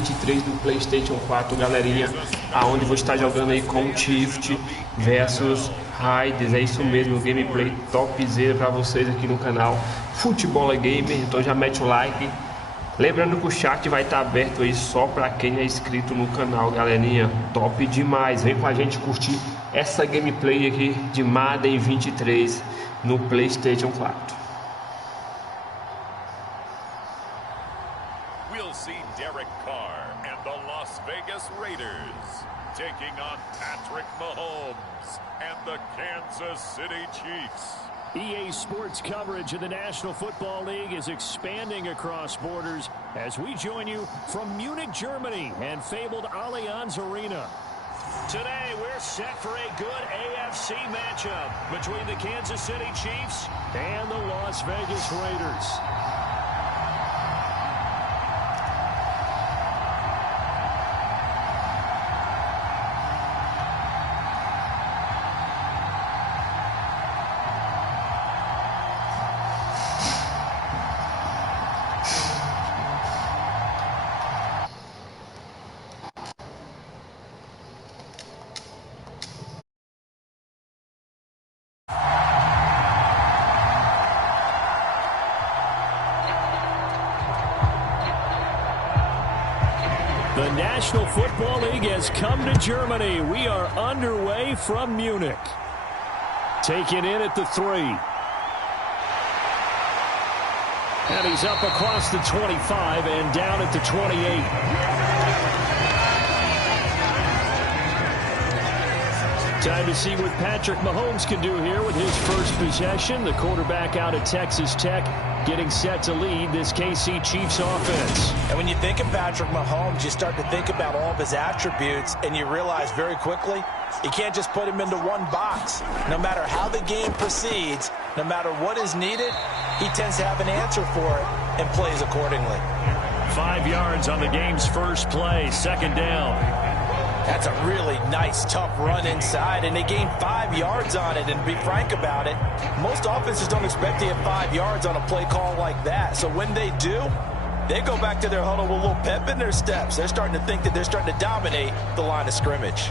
23 do PlayStation 4, galerinha, aonde vou estar jogando aí com o Shift versus Raids. É isso mesmo, gameplay topzera pra vocês aqui no canal Futebol é Gamer. Então já mete o like. Lembrando que o chat vai estar aberto aí só para quem é inscrito no canal, galerinha. Top demais. Vem com a gente curtir essa gameplay aqui de Madden 23 no PlayStation 4. We'll see Derek Carr and the Las Vegas Raiders taking on Patrick Mahomes and the Kansas City Chiefs. EA Sports coverage of the National Football League is expanding across borders as we join you from Munich, Germany and fabled Allianz Arena. Today, we're set for a good AFC matchup between the Kansas City Chiefs and the Las Vegas Raiders. The National Football League has come to Germany. We are underway from Munich. Taken in at the 3. And he's up across the 25 and down at the 28. Time to see what Patrick Mahomes can do here with his first possession. The quarterback out at Texas Tech getting set to lead this KC Chiefs offense. And when you think of Patrick Mahomes, you start to think about all of his attributes, and you realize very quickly you can't just put him into one box. No matter how the game proceeds, no matter what is needed, he tends to have an answer for it and plays accordingly. 5 yards on the game's first play, second down. That's a really nice, tough run inside, and they gained 5 yards on it. And to be frank about it, most offenses don't expect to get 5 yards on a play call like that. So when they do, they go back to their huddle with a little pep in their steps. They're starting to think that they're starting to dominate the line of scrimmage.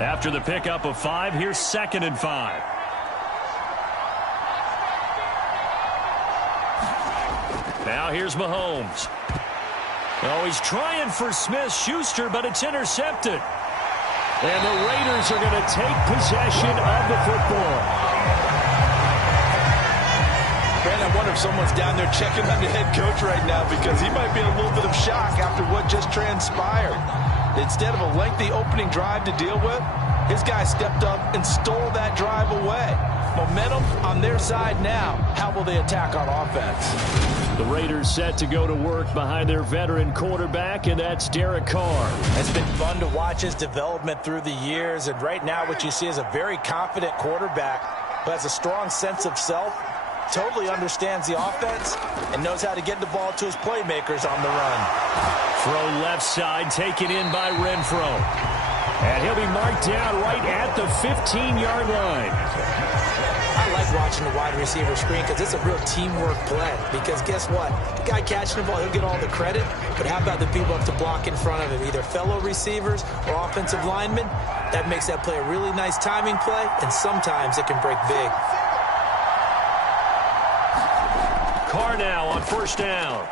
After the pickup of 5, here's 2nd and 5. Now here's Mahomes. Oh, he's trying for Smith-Schuster, but it's intercepted. And the Raiders are going to take possession of the football. Brandon, I wonder if someone's down there checking on the head coach right now, because he might be in a little bit of shock after what just transpired. Instead of a lengthy opening drive to deal with, his guy stepped up and stole that drive away. Momentum on their side now. How will they attack on offense? The Raiders set to go to work behind their veteran quarterback, and that's Derek Carr. It's been fun to watch his development through the years, and right now what you see is a very confident quarterback who has a strong sense of self, totally understands the offense, and knows how to get the ball to his playmakers on the run. Throw left side, taken in by Renfro. And he'll be marked down right at the 15-yard line. I like watching the wide receiver screen because it's a real teamwork play. Because guess what? The guy catching the ball, he'll get all the credit. But how about the people up to block in front of him? Either fellow receivers or offensive linemen. That makes that play a really nice timing play, and sometimes it can break big. Carr now on first down.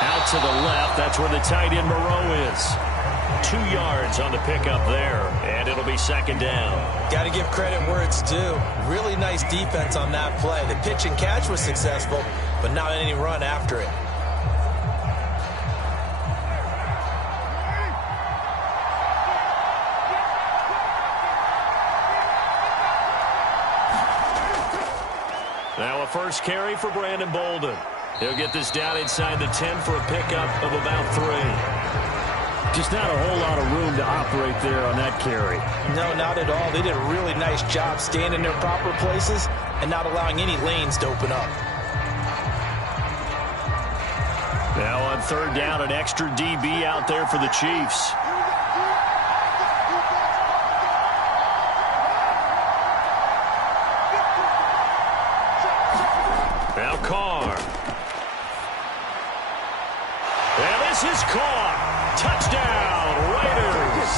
Out to the left. That's where the tight end Moreau is. 2 yards on the pickup there, and it'll be 2nd down. Got to give credit where it's due. Really nice defense on that play. The pitch and catch was successful, but not any run after it. Now a first carry for Brandon Bolden. He'll get this down inside the 10 for a pickup of about 3. Just not a whole lot of room to operate there on that carry. No, not at all. They did a really nice job staying in their proper places and not allowing any lanes to open up. Now on 3rd down, an extra DB out there for the Chiefs. Now Carr. is caught. Touchdown, Raiders.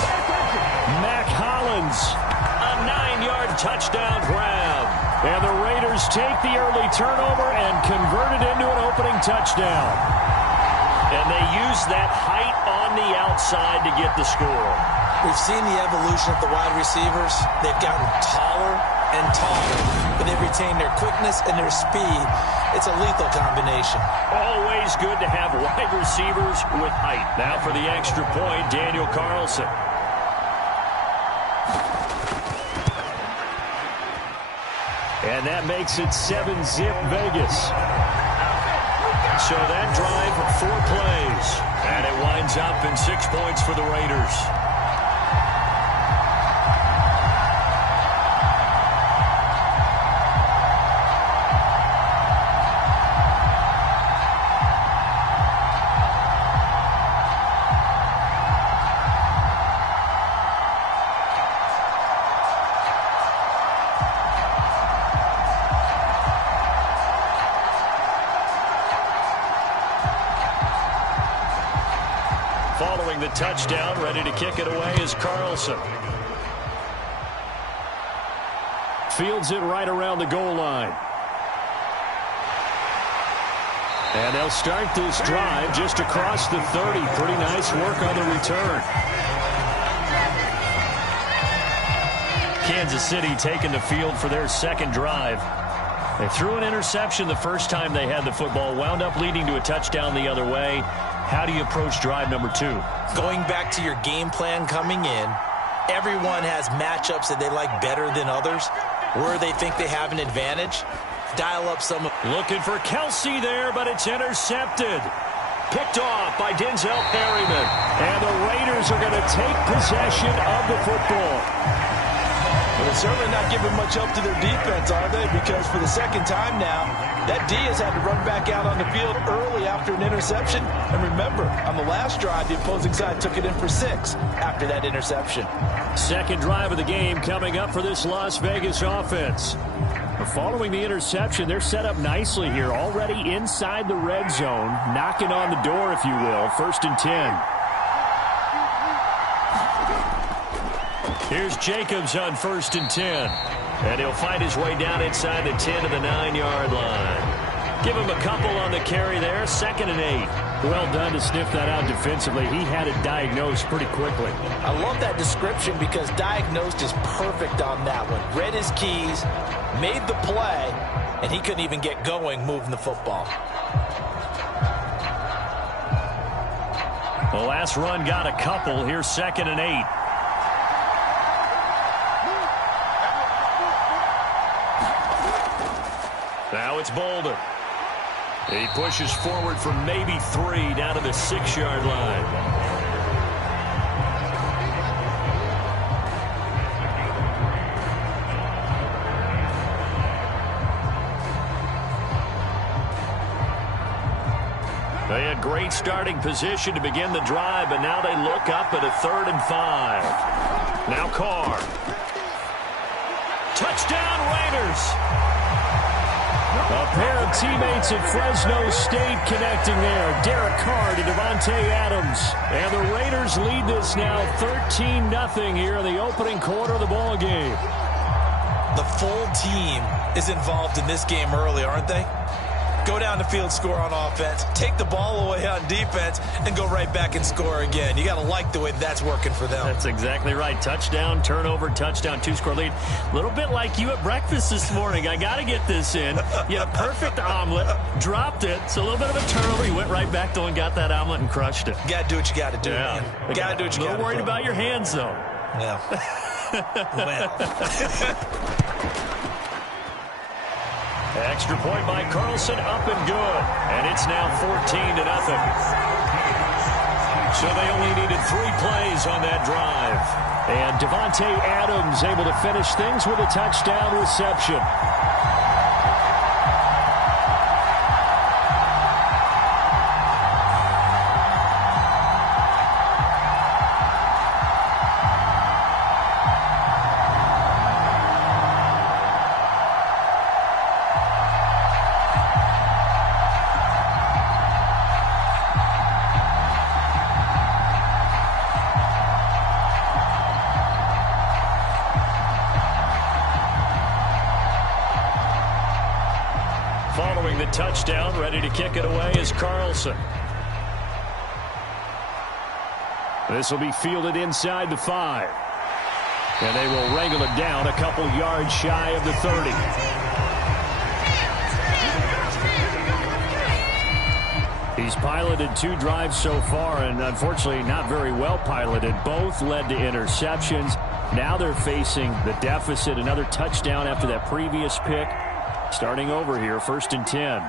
Mac Hollins, a 9-yard touchdown grab. And the Raiders take the early turnover and convert it into an opening touchdown. And they use that height on the outside to get the score. We've seen the evolution of the wide receivers. They've gotten taller and taller, but they've retained their quickness and their speed. It's a lethal combination. Always good to have wide receivers with height. Now for the extra point, Daniel Carlson. And that makes it 7-zip Vegas. So that drive, 4 plays. And it winds up in 6 points for the Raiders. Following the touchdown, ready to kick it away is Carlson. Fields it right around the goal line. And they'll start this drive just across the 30. Pretty nice work on the return. Kansas City taking the field for their second drive. They threw an interception the first time they had the football, wound up leading to a touchdown the other way. How do you approach drive number 2? Going back to your game plan coming in, everyone has matchups that they like better than others, where they think they have an advantage. Dial up some. Looking for Kelsey there, but it's intercepted. Picked off by Denzel Perryman. And the Raiders are going to take possession of the football. Well, they're certainly not giving much help to their defense, are they? Because for the second time now, that D has had to run back out on the field early after an interception. And remember, on the last drive, the opposing side took it in for 6 after that interception. Second drive of the game coming up for this Las Vegas offense. Following the interception, they're set up nicely here, already inside the red zone, knocking on the door, if you will. 1st and 10. Here's Jacobs on 1st and 10. And he'll fight his way down inside the 10 to the 9-yard line. Give him a couple on the carry there. 2nd and 8. Well done to sniff that out defensively. He had it diagnosed pretty quickly. I love that description because diagnosed is perfect on that one. Read his keys, made the play, and he couldn't even get going moving the football. The last run got a couple. Here's 2nd and 8. Now it's Bolden. He pushes forward for maybe 3 down to the 6-yard line. They had great starting position to begin the drive, but now they look up at a 3rd and 5. Now Carr. Touchdown Raiders! A pair of teammates at Fresno State connecting there. Derek Carr to Devontae Adams. And the Raiders lead this now 13-0 here in the opening quarter of the ball game. The full team is involved in this game early, aren't they? Go down the field, score on offense, take the ball away on defense, and go right back and score again. You got to like the way that's working for them. That's exactly right. Touchdown, turnover, touchdown, 2-score lead. A little bit like you at breakfast this morning. I got to get this in. You had a perfect omelet, dropped it. So a little bit of a turnover. You went right back though and got that omelet and crushed it. You got to do what you got to do, yeah. Man. Got to do what you got to do. A little worried about your hands, though. Yeah. Extra point by Carlson, up and good. And it's now 14-0. So they only needed 3 plays on that drive. And Devontae Adams able to finish things with a touchdown reception. touchdown. Ready to kick it away is Carlson. This will be fielded inside the 5. And they will wrangle it down a couple yards shy of the 30. He's piloted 2 drives so far, and unfortunately not very well piloted. Both led to interceptions. Now they're facing the deficit. Another touchdown after that previous pick. Starting over here, 1st and 10.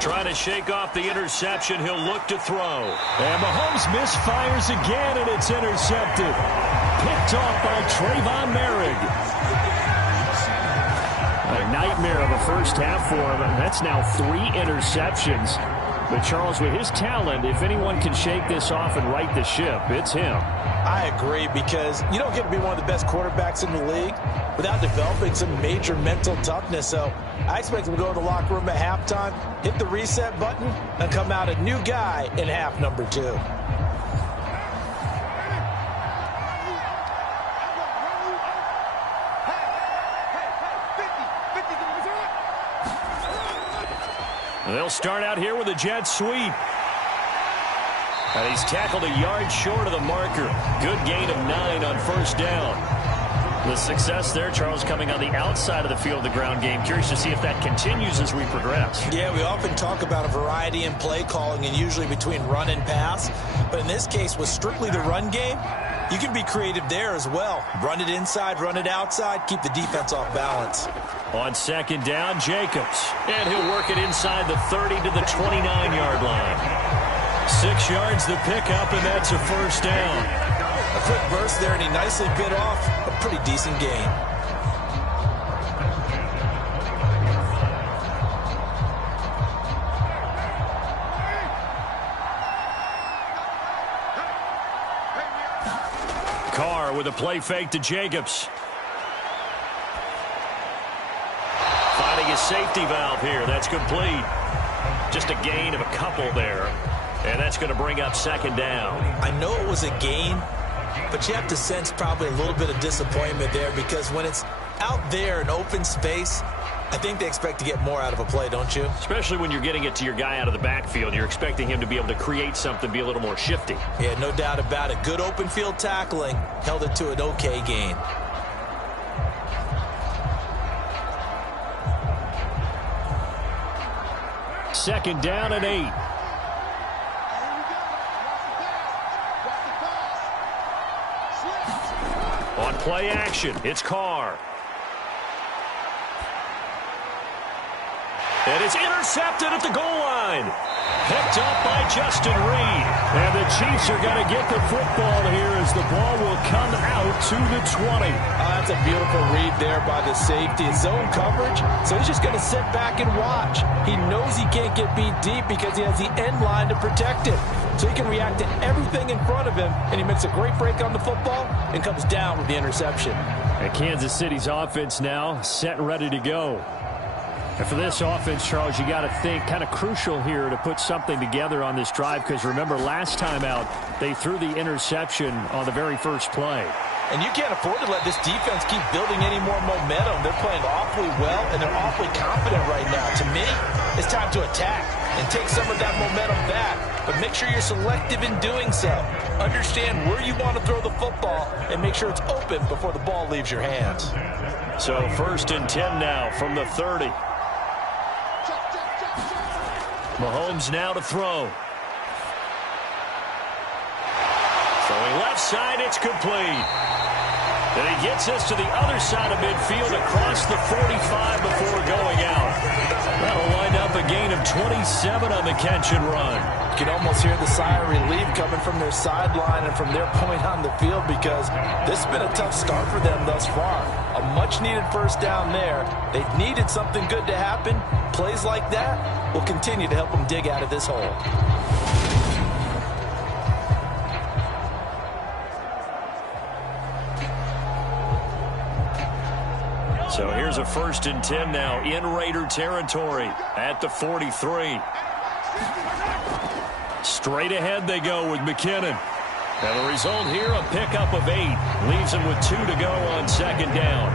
Trying to shake off the interception. He'll look to throw. And Mahomes misfires again, and it's intercepted. Picked off by Trayvon Merrick. A nightmare of a first half for him. That's now 3 interceptions. But Charles, with his talent, if anyone can shake this off and right the ship, it's him. I agree, because you don't get to be one of the best quarterbacks in the league without developing some major mental toughness. So I expect him to go to the locker room at halftime, hit the reset button, and come out a new guy in half number 2. They'll start out here with a jet sweep. And he's tackled a yard short of the marker. Good gain of 9 on 1st down. The success there, Charles, coming on the outside of the field, the ground game. Curious to see if that continues as we progress. Yeah, we often talk about a variety in play calling and usually between run and pass. But in this case, with strictly the run game, you can be creative there as well. Run it inside, run it outside, keep the defense off balance. On 2nd down, Jacobs. And he'll work it inside the 30 to the 29-yard line. 6 yards the pickup, and that's a 1st down. A quick burst there, and he nicely bit off a pretty decent gain. Carr with a play fake to Jacobs. Finding his safety valve here. That's complete. Just a gain of a couple there. And that's going to bring up 2nd down. I know it was a gain, but you have to sense probably a little bit of disappointment there, because when it's out there in open space, I think they expect to get more out of a play, don't you? Especially when you're getting it to your guy out of the backfield. You're expecting him to be able to create something, be a little more shifty. Yeah, no doubt about it. Good open field tackling held it to an okay gain. Second down and 8. On play action, it's Carr. And it's intercepted at the goal line. Picked up by Justin Reed. And the Chiefs are going to get the football here as the ball will come out to the 20. That's a beautiful read there by the safety. It's zone coverage, so he's just going to sit back and watch. He knows he can't get beat deep because he has the end line to protect it. So he can react to everything in front of him, and he makes a great break on the football and comes down with the interception. And Kansas City's offense now set and ready to go. And for this offense, Charles, you got to think kind of crucial here to put something together on this drive, because remember last time out they threw the interception on the very first play. And you can't afford to let this defense keep building any more momentum. They're playing awfully well, and they're awfully confident right now. To me, it's time to attack and take some of that momentum back. But make sure you're selective in doing so. Understand where you want to throw the football and make sure it's open before the ball leaves your hands. So 1st and 10 now from the 30. Mahomes now to throw. Throwing left side, it's complete. And he gets us to the other side of midfield across the 45 before going out. That'll wind up a gain of 27 on the catch and run. You can almost hear the sigh of relief coming from their sideline and from their point on the field, because this has been a tough start for them thus far. A much-needed 1st down there. They needed something good to happen. Plays like that will continue to help them dig out of this hole. So here's a 1st and 10 now in Raider territory at the 43. Straight ahead they go with McKinnon. And the result here, a pickup of 8. Leaves him with 2 to go on 2nd down.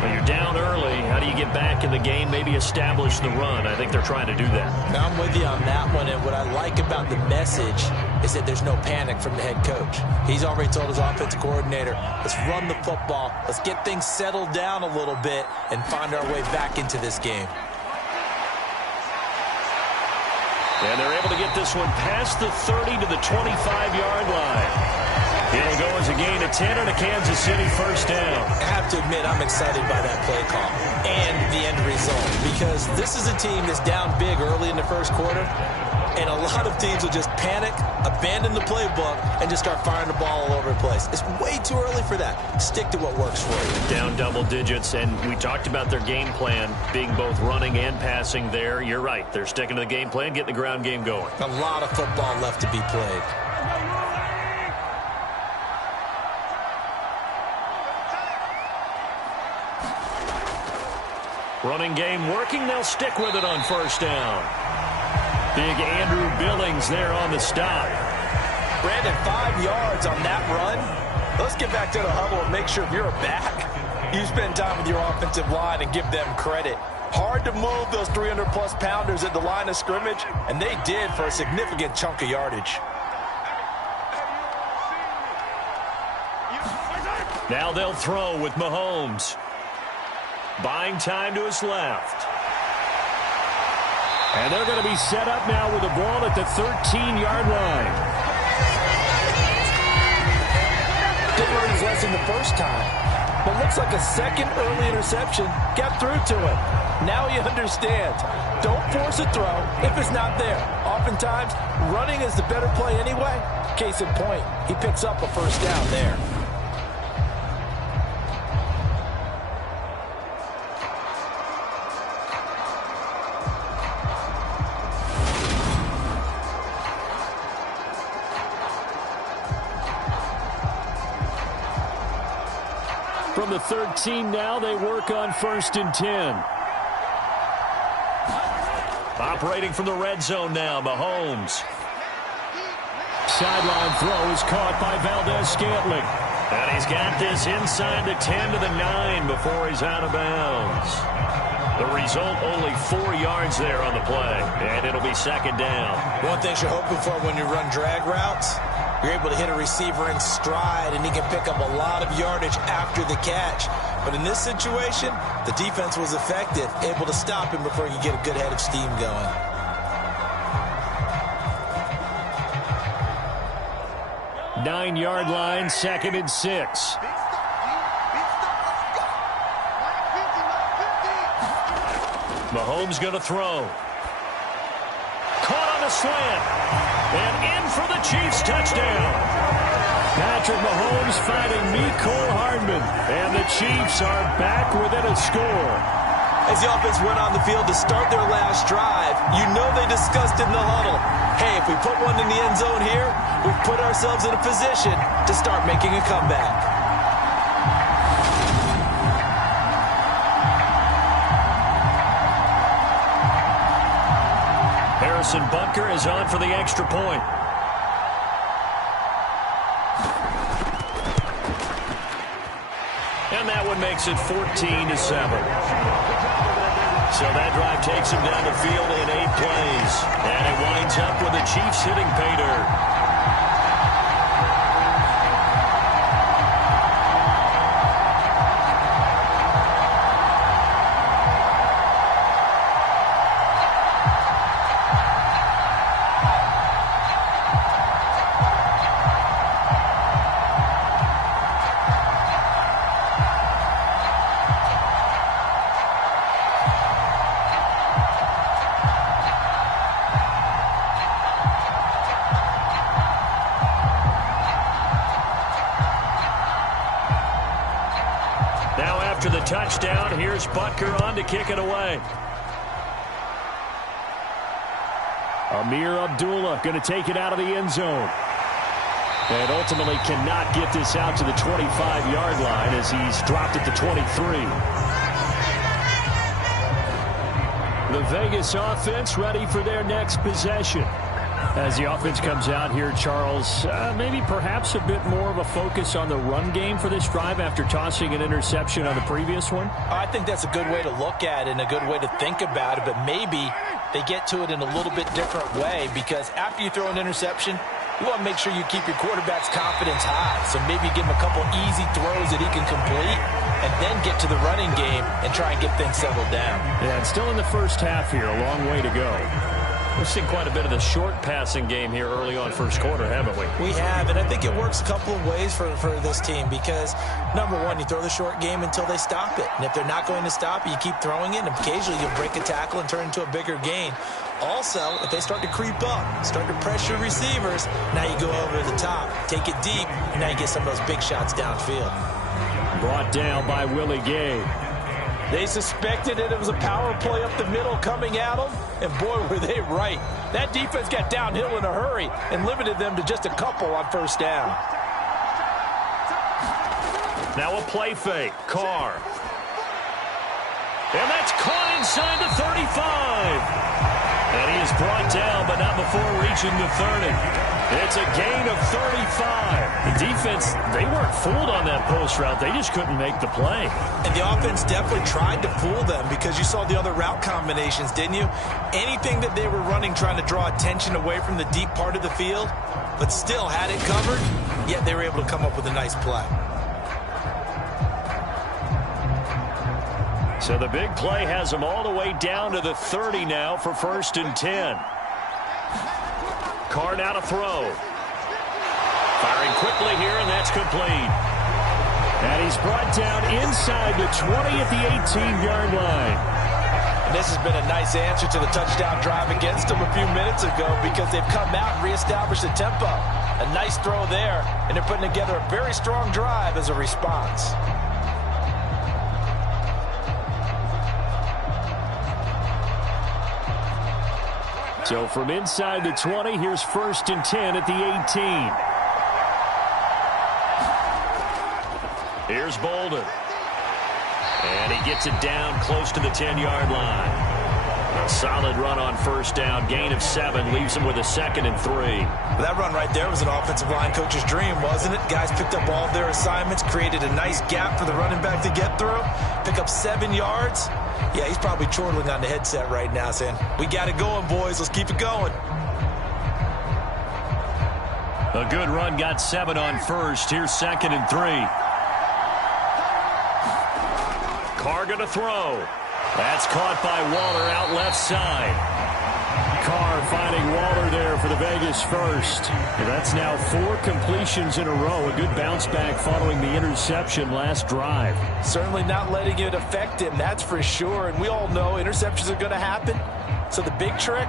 Well, you're down early. How do you get back in the game, maybe establish the run? I think they're trying to do that. I'm with you on that one, and what I like about the message is that there's no panic from the head coach. He's already told his offensive coordinator, let's run the football, let's get things settled down a little bit and find our way back into this game. And they're able to get this one past the 30 to the 25-yard line. It'll go as a gain of 10 and a Kansas City first down. I have to admit, I'm excited by that play call and the end result, because this is a team that's down big early in the first quarter, and a lot of teams will just panic, abandon the playbook, and just start firing the ball all over the place. It's way too early for that. Stick to what works for you. Down double digits, and we talked about their game plan being both running and passing there. You're right. They're sticking to the game plan, getting the ground game going. A lot of football left to be played. Running game working. They'll stick with it on first down. Big Andrew Billings there on the stop. Brandon, 5 yards on that run. Let's get back to the huddle and make sure if you're a back, you spend time with your offensive line and give them credit. Hard to move those 300-plus pounders at the line of scrimmage, and they did for a significant chunk of yardage. Now they'll throw with Mahomes. Buying time to his left. And they're going to be set up now with the ball at the 13-yard line. Didn't learn his lesson the first time, but looks like a second early interception got through to him. Now he understands. Don't force a throw if it's not there. Oftentimes, running is the better play anyway. Case in point, he picks up a first down there. From the 13 now, they work on 1st and 10. Operating from the red zone now, Mahomes. Sideline throw is caught by Valdez-Scantling. And he's got this inside the 10 to the 9 before he's out of bounds. The result, only 4 yards there on the play, and it'll be second down. One thing you're hoping for when you run drag routes, you're able to hit a receiver in stride, and he can pick up a lot of yardage after the catch. But in this situation, the defense was effective, able to stop him before he could get a good head of steam going. Nine-yard line, 2nd and 6. Mahomes going to throw. Caught on a slant. And in for the Chiefs touchdown. Patrick Mahomes finding Mecole Hardman. And the Chiefs are back within a score. As the offense went on the field to start their last drive, you know they discussed in the huddle, hey, if we put one in the end zone here, we've put ourselves in a position to start making a comeback. Harrison Butker is on for the extra point. And that one makes it 14-7. So that drive takes him down the field in 8 plays. And it winds up with the Chiefs hitting pay dirt. After the touchdown, here's Butker on to kick it away. Amir Abdullah going to take it out of the end zone. And ultimately cannot get this out to the 25-yard line as he's dropped at the 23. The Vegas offense ready for their next possession. As the offense comes out here, Charles, maybe perhaps a bit more of a focus on the run game for this drive after tossing an interception on the previous one? I think that's a good way to look at it and a good way to think about it, but maybe they get to it in a little bit different way, because after you throw an interception, you want to make sure you keep your quarterback's confidence high. So maybe give him a couple easy throws that he can complete and then get to the running game and try and get things settled down. Yeah, it's still in the first half here. A long way to go. We've seen quite a bit of the short passing game here early on first quarter, haven't we? We have, and I think it works a couple of ways for this team because, number one, you throw the short game until they stop it. And if they're not going to stop it, you keep throwing it, and occasionally you'll break a tackle and turn into a bigger gain. Also, if they start to creep up, start to pressure receivers, now you go over the top, take it deep, and now you get some of those big shots downfield. Brought down by Willie Gay. They suspected it was a power play up the middle coming at them, and boy, were they right. That defense got downhill in a hurry and limited them to just a couple on first down. Now a play fake. Carr. And that's caught inside the 35. And he is brought down, but not before reaching the 30. It's a gain of 35. The defense, they weren't fooled on that post route. They just couldn't make the play. And the offense definitely tried to fool them because you saw the other route combinations, didn't you? Anything that they were running trying to draw attention away from the deep part of the field, but still had it covered, yet they were able to come up with a nice play. So the big play has them all the way down to the 30 now for 1st and 10. Carr now to throw. Firing quickly here, and that's complete. And he's brought down inside the 20 at the 18-yard line. And this has been a nice answer to the touchdown drive against them a few minutes ago because they've come out and reestablished the tempo. A nice throw there, and they're putting together a very strong drive as a response. So from inside the 20, here's 1st and 10 at the 18. Here's Bolden. And he gets it down close to the 10-yard line. A solid run on first down. Gain of 7 leaves him with a 2nd and 3. Well, that run right there was an offensive line coach's dream, wasn't it? Guys picked up all of their assignments, created a nice gap for the running back to get through, pick up 7 yards. Yeah, he's probably chortling on the headset right now saying, we got it going, boys. Let's keep it going. A good run, got 7 on first. Here's 2nd and 3. Carr going to throw. That's caught by Waller out left side. Carr finding Waller there for the Vegas first. And that's now 4 completions in a row. A good bounce back following the interception last drive. Certainly not letting it affect him, that's for sure. And we all know interceptions are going to happen. So the big trick,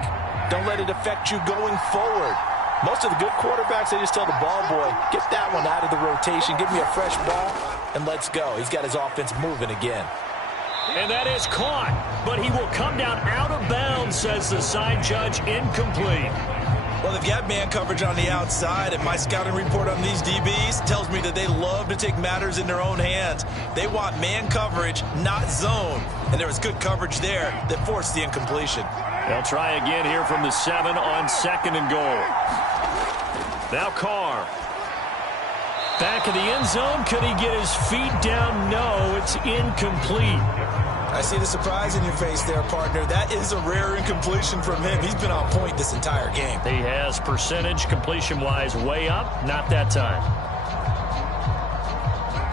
don't let it affect you going forward. Most of the good quarterbacks, they just tell the ball boy, get that one out of the rotation, give me a fresh ball, and let's go. He's got his offense moving again. And that is caught, but he will come down out of bounds, says the side judge, incomplete. Well, they've got man coverage on the outside, and my scouting report on these DBs tells me that they love to take matters in their own hands. They want man coverage, not zone, and there was good coverage there that forced the incompletion. They'll try again here from the 7 on 2nd and goal. Now Carr. Back in the end zone. Could he get his feet down? No, it's incomplete. I see the surprise in your face there, partner. That is a rare incompletion from him. He's been on point this entire game. He has percentage completion-wise way up. Not that time.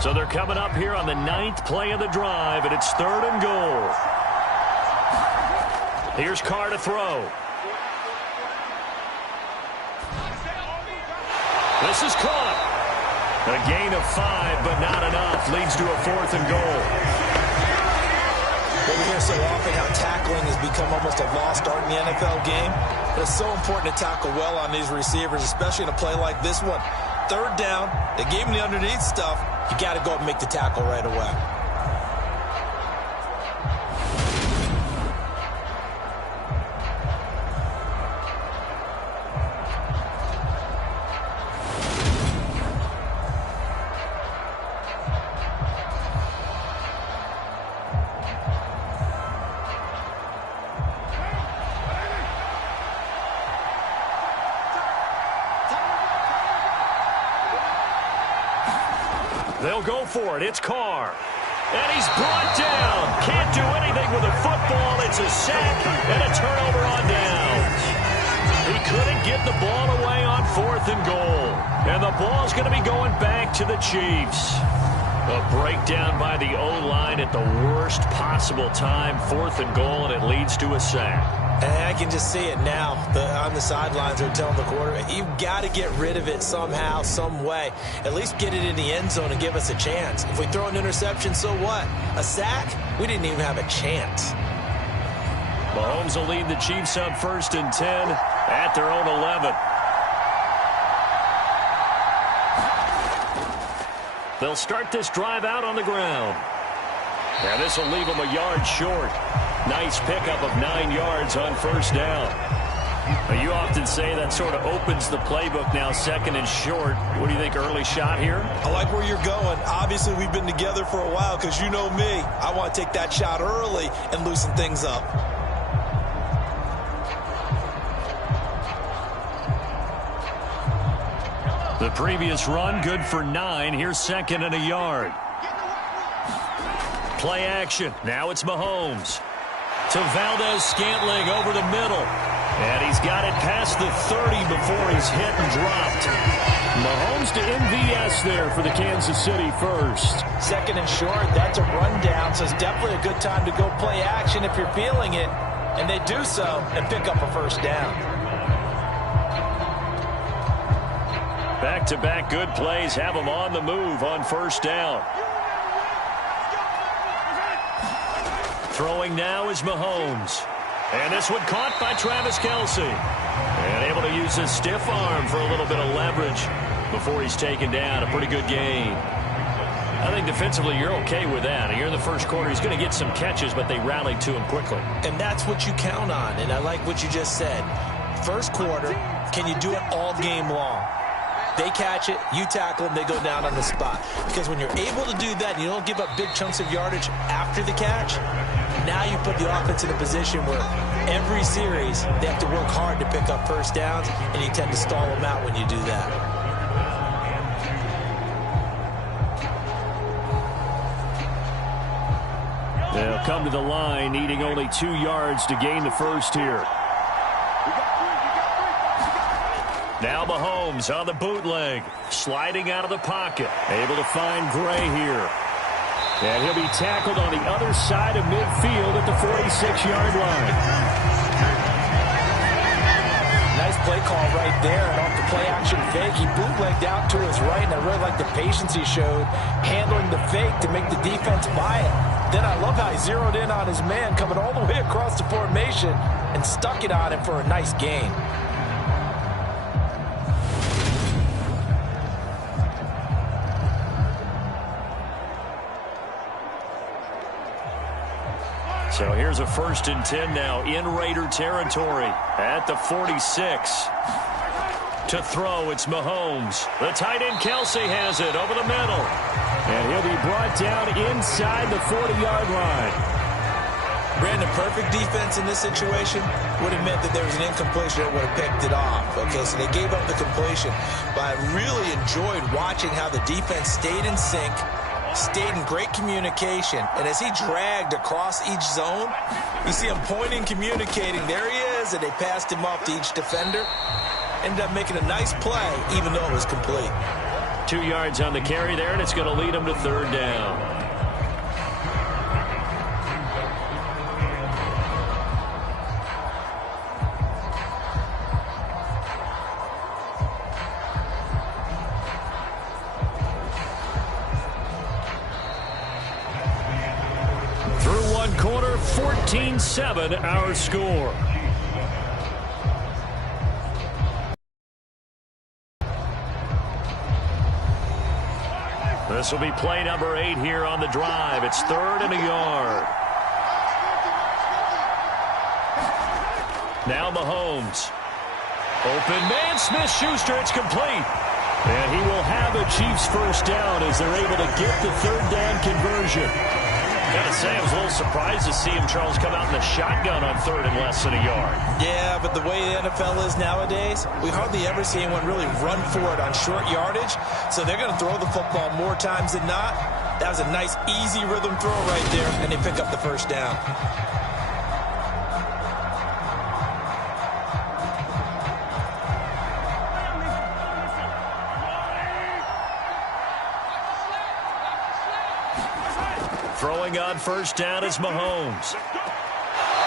So they're coming up here on the 9th play of the drive, and it's 3rd and goal. Here's Carr to throw. This is caught. A gain of 5, but not enough. Leads to a 4th and goal. Well, we hear so often how tackling has become almost a lost art in the NFL game. But it's so important to tackle well on these receivers, especially in a play like this one. 3rd down, they gave him the underneath stuff. You got to go and make the tackle right away. They'll go for it. It's Carr. And he's brought down. Can't do anything with a football. It's a sack and a turnover on downs. He couldn't get the ball away on 4th and goal. And the ball's going to be going back to the Chiefs. A breakdown by the O-line at the worst possible time. 4th and goal, and it leads to a sack. And I can just see it now. On the sidelines, they're telling the quarterback, you've got to get rid of it somehow, some way. At least get it in the end zone and give us a chance. If we throw an interception, so what? A sack? We didn't even have a chance. Mahomes will lead the Chiefs up 1st and 10 at their own 11. They'll start this drive out on the ground. And this will leave them a yard short. Nice pickup of 9 yards on 1st down. Now, you often say that sort of opens the playbook now, 2nd and short. What do you think, early shot here? I like where you're going. Obviously, we've been together for a while because you know me. I want to take that shot early and loosen things up. The previous run, good for 9. Here's 2nd and a yard. Play action. Now it's Mahomes. To Valdez-Scantling over the middle. And he's got it past the 30 before he's hit and dropped. Mahomes to MVS there for the Kansas City first. 2nd and short, that's a rundown, so it's definitely a good time to go play action if you're feeling it. And they do so and pick up a 1st down. Back-to-back good plays have them on the move on 1st down. Throwing now is Mahomes. And this one caught by Travis Kelce. And able to use his stiff arm for a little bit of leverage before he's taken down. A pretty good gain. I think defensively you're okay with that. Here in the 1st quarter, he's going to get some catches, but they rallied to him quickly. And that's what you count on, and I like what you just said. 1st quarter, can you do it all game long? They catch it, you tackle them, they go down on the spot. Because when you're able to do that and you don't give up big chunks of yardage after the catch, now you put the offense in a position where every series they have to work hard to pick up 1st downs, and you tend to stall them out when you do that. They'll come to the line, needing only 2 yards to gain the 1st here. Now Mahomes on the bootleg, sliding out of the pocket, able to find Gray here. And he'll be tackled on the other side of midfield at the 46-yard line. Nice play call right there, and off the play-action fake, he bootlegged out to his right, and I really like the patience he showed handling the fake to make the defense buy it. Then I love how he zeroed in on his man coming all the way across the formation and stuck it on him for a nice gain. So here's a 1st and 10 now in Raider territory at the 46. To throw, it's Mahomes. The tight end Kelce has it over the middle. And he'll be brought down inside the 40-yard line. Brandon, perfect defense in this situation would have meant that there was an incompletion that would have picked it off. Okay, so they gave up the completion. But I really enjoyed watching how the defense stayed in sync, stayed in great communication, and as he dragged across each zone, you see him pointing, communicating. There he is, and they passed him off to each defender. Ended up making a nice play, even though it was complete. 2 yards on the carry there, and it's going to lead him to 3rd down. Through 1 quarter, 14-7 our score. This will be play number 8 here on the drive. It's 3rd and a yard. Now Mahomes. Open man, Smith-Schuster, it's complete. And he will have a Chiefs 1st down as they're able to get the 3rd down conversion. Gotta say, I was a little surprised to see him, Charles, come out in the shotgun on third and less than a yard. Yeah, but the way the NFL is nowadays, we hardly ever see anyone really run for it on short yardage. So they're going to throw the football more times than not. That was a nice, easy rhythm throw right there, and they pick up the first down. Throwing on first down is Mahomes.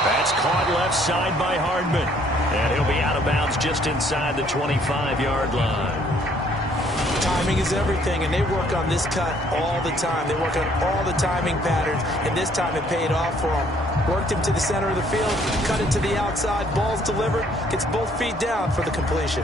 That's caught left side by Hardman. And he'll be out of bounds just inside the 25-yard line. Timing is everything, and they work on this cut all the time. They work on all the timing patterns, and this time it paid off for them. Worked him to the center of the field, cut it to the outside, ball's delivered, gets both feet down for the completion.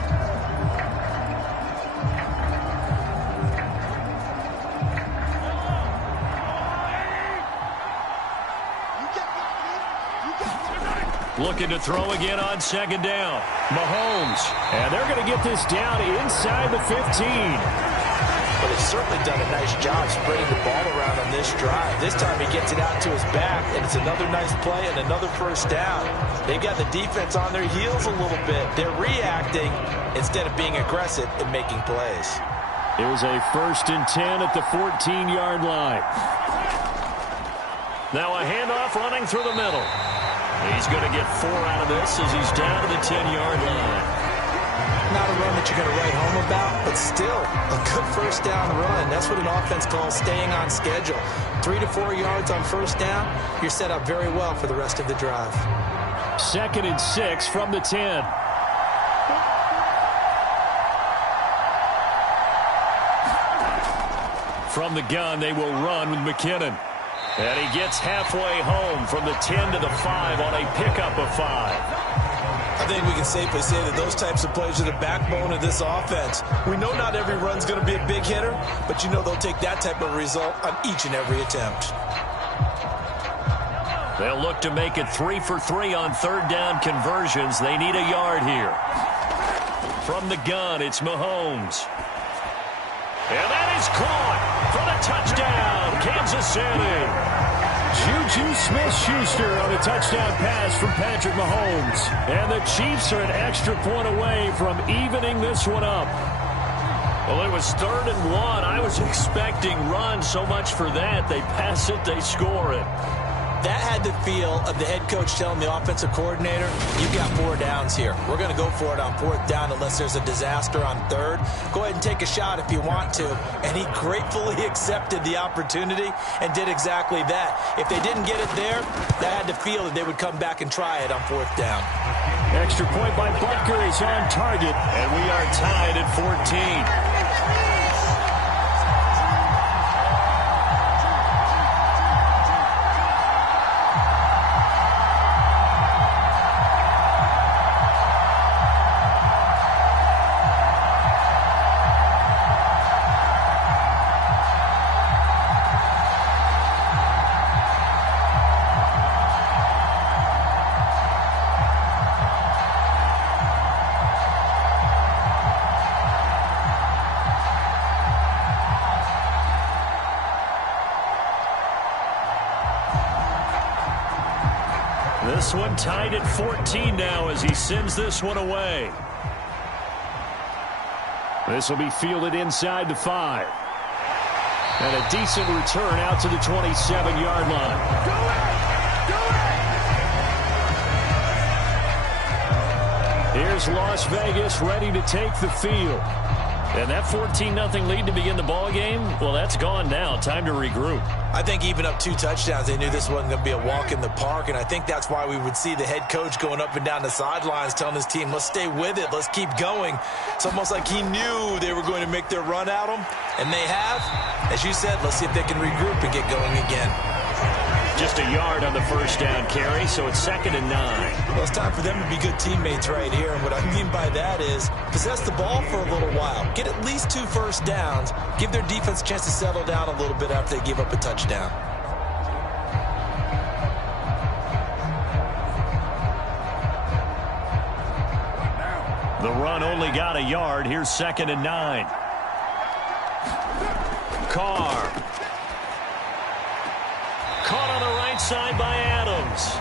Looking to throw again on second down. Mahomes. And they're going to get this down inside the 15. But they've certainly done a nice job spreading the ball around on this drive. This time he gets it out to his back, and it's another nice play and another first down. They've got the defense on their heels a little bit. They're reacting instead of being aggressive and making plays. Here's a 1st and 10 at the 14-yard line. Now a handoff running through the middle. He's going to get 4 out of this as he's down to the 10-yard line. Not a run that you're going to write home about, but still a good first down run. That's what an offense calls staying on schedule. 3 to 4 yards on first down, you're set up very well for the rest of the drive. 2nd and 6 from the 10. From the gun, they will run with McKinnon. And he gets halfway home from the 10 to the 5 on a pickup of 5. I think we can safely say that those types of plays are the backbone of this offense. We know not every run's going to be a big hitter, but you know they'll take that type of result on each and every attempt. They'll look to make it 3 for 3 on third down conversions. They need a yard here. From the gun, it's Mahomes. And that is caught for the touchdown, Kansas City. Juju Smith-Schuster on a touchdown pass from Patrick Mahomes. And the Chiefs are an extra point away from evening this one up. Well, it was 3rd and 1. I was expecting run, so much for that. They pass it, they score it. That had the feel of the head coach telling the offensive coordinator, you've got 4 downs here. We're going to go for it on 4th down unless there's a disaster on 3rd. Go ahead and take a shot if you want to. And he gratefully accepted the opportunity and did exactly that. If they didn't get it there, that had the feel that they would come back and try it on 4th down. Extra point by Butker is on target, and we are tied at 14. This one tied at 14 now as he sends this one away. This will be fielded inside the 5. And a decent return out to the 27-yard line. Here's Las Vegas ready to take the field. And that 14-0 lead to begin the ball game, well, that's gone now. Time to regroup. I think even up 2 touchdowns, they knew this wasn't going to be a walk in the park, and I think that's why we would see the head coach going up and down the sidelines telling his team, let's stay with it, let's keep going. It's almost like he knew they were going to make their run at him, and they have. As you said, let's see if they can regroup and get going again. Just a yard on the first down carry, so it's 2nd and 9. Well, it's time for them to be good teammates right here, and what I mean by that is possess the ball for a little while, get at least 2 first downs, give their defense a chance to settle down a little bit after they give up a touchdown. The run only got a yard. Here's 2nd and 9. Carr. Caught right side by Adams.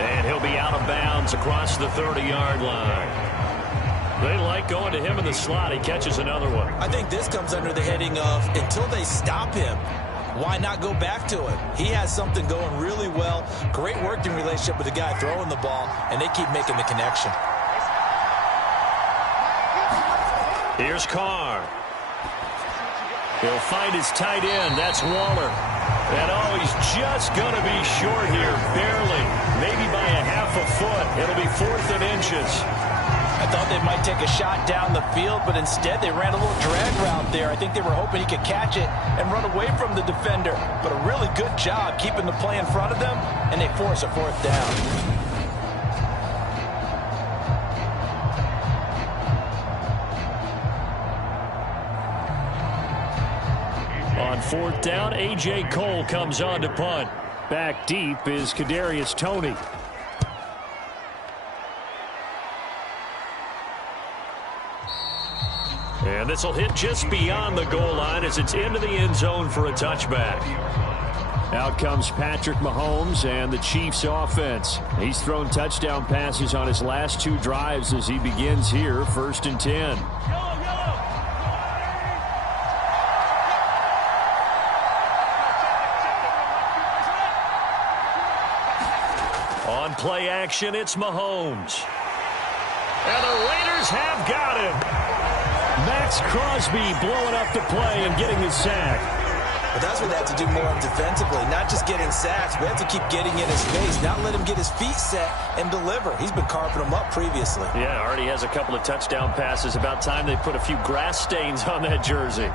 And he'll be out of bounds across the 30-yard line. They like going to him in the slot. He catches another one. I think this comes under the heading of until they stop him, why not go back to him? He has something going really well. Great working relationship with the guy throwing the ball, and they keep making the connection. Here's Carr. He'll find his tight end. That's Waller. And he's just going to be short here, barely. Maybe by a half a foot. It'll be 4th and inches. I thought they might take a shot down the field, but instead they ran a little drag route there. I think they were hoping he could catch it and run away from the defender. But a really good job keeping the play in front of them, and they force a 4th down. On 4th down, A.J. Cole comes on to punt. Back deep is Kadarius Toney. And this will hit just beyond the goal line as it's into the end zone for a touchback. Out comes Patrick Mahomes and the Chiefs offense. He's thrown touchdown passes on his last 2 drives as he begins here, 1st and 10. On play action, it's Mahomes. And the Raiders have got him. Max Crosby blowing up the play and getting his sack. But that's what they have to do more of defensively, not just getting sacks. We have to keep getting in his face, not let him get his feet set and deliver. He's been carving them up previously. Yeah, already has a couple of touchdown passes. About time they put a few grass stains on that jersey.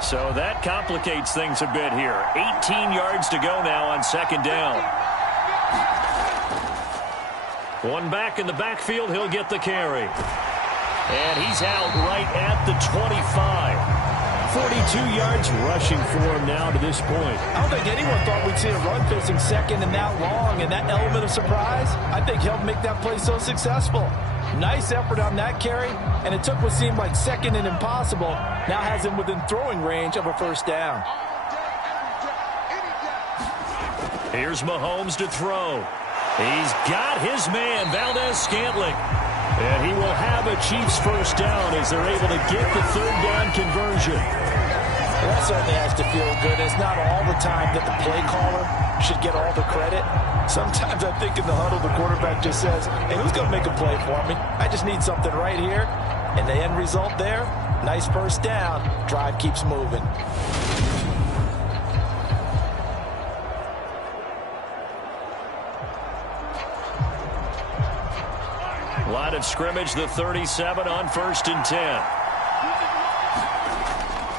So that complicates things a bit here. 18 yards to go now on 2nd down. One back in the backfield, he'll get the carry. And he's out right at the 25. 42 yards rushing for him now to this point. I don't think anyone thought we'd see a run facing 2nd and that long, and that element of surprise, I think helped make that play so successful. Nice effort on that carry, and it took what seemed like 2nd and impossible. Now has him within throwing range of a 1st down. Here's Mahomes to throw. He's got his man, Valdez-Scantling. And he will have a Chiefs 1st down as they're able to get the 3rd down conversion. Well, that certainly has to feel good. It's not all the time that the play caller should get all the credit. Sometimes I think in the huddle, the quarterback just says, hey, who's going to make a play for me? I just need something right here. And the end result there, nice 1st down. Drive keeps moving. Line of scrimmage, the 37 on 1st and 10.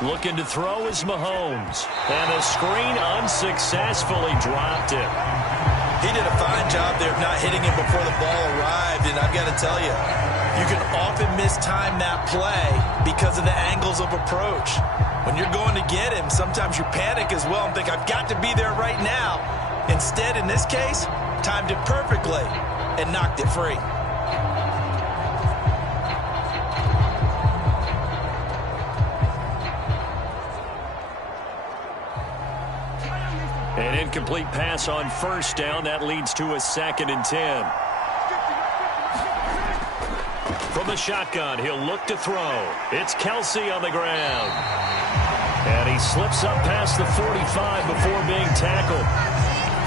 Looking to throw is Mahomes. And the screen unsuccessfully dropped it. He did a fine job there of not hitting him before the ball arrived. And I've got to tell you, you can often mistime that play because of the angles of approach. When you're going to get him, sometimes you panic as well and think, I've got to be there right now. Instead, in this case, timed it perfectly and knocked it free. An incomplete pass on 1st down. That leads to a 2nd and 10. From the shotgun, he'll look to throw. It's Kelsey on the ground. And he slips up past the 45 before being tackled.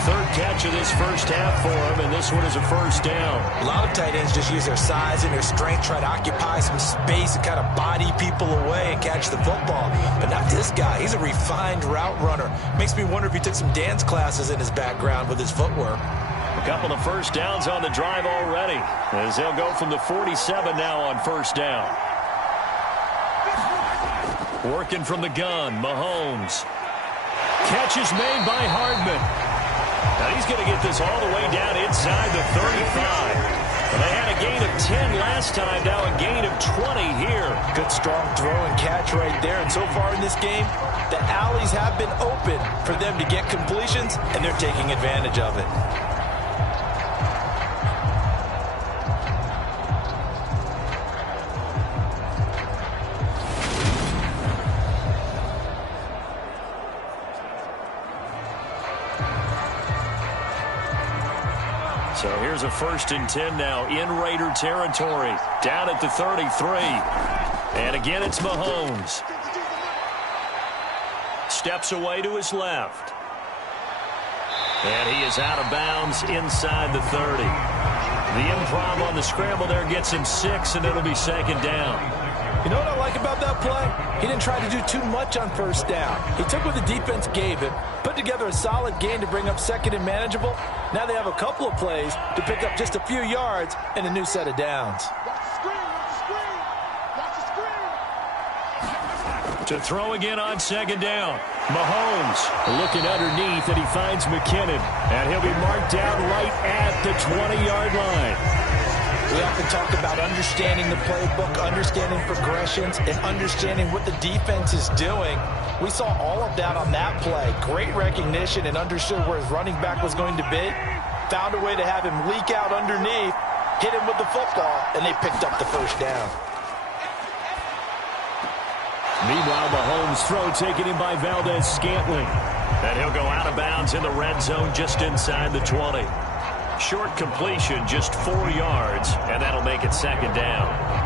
3rd catch of this 1st half for him, and this one is a 1st down. A lot of tight ends just use their size and their strength, try to occupy some space and kind of body people away and catch the football. But not this guy. He's a refined route runner. Makes me wonder if he took some dance classes in his background with his footwork. A couple of 1st downs on the drive already, as they'll go from the 47 now on 1st down. Working from the gun, Mahomes. Catch is made by Hardman. Now he's going to get this all the way down inside the 35. Well, they had a gain of 10 last time, now a gain of 20 here. Good strong throw and catch right there. And so far in this game, the alleys have been open for them to get completions, and they're taking advantage of it. here's a 1st and 10 now in Raider territory. Down at the 33. And again, it's Mahomes. Steps away to his left. And he is out of bounds inside the 30. The improv on the scramble there gets him 6, and it'll be 2nd down. You know what I like about that play? He didn't try to do too much on 1st down. He took what the defense gave him, put together a solid gain to bring up 2nd and manageable. Now they have a couple of plays to pick up just a few yards and a new set of downs. To throw again on 2nd down. Mahomes looking underneath, and he finds McKinnon. And he'll be marked down right at the 20-yard line. We often talk about understanding the playbook, understanding progressions, and understanding what the defense is doing. We saw all of that on that play. Great recognition and understood where his running back was going to be. Found a way to have him leak out underneath, hit him with the football, and they picked up the 1st down. Meanwhile, Mahomes' throw taken in by Valdez-Scantling. And he'll go out of bounds in the red zone just inside the 20. Short completion, just 4 yards, and that'll make it 2nd down.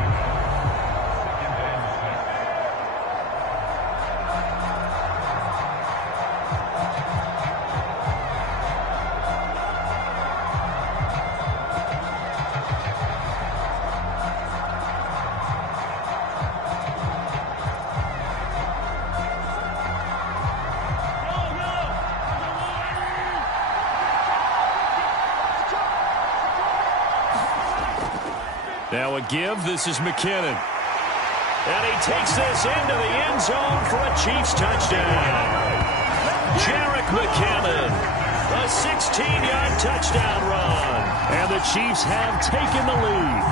Now a give. This is McKinnon. And he takes this into the end zone for a Chiefs touchdown. Jerick McKinnon. A 16-yard touchdown run. And the Chiefs have taken the lead.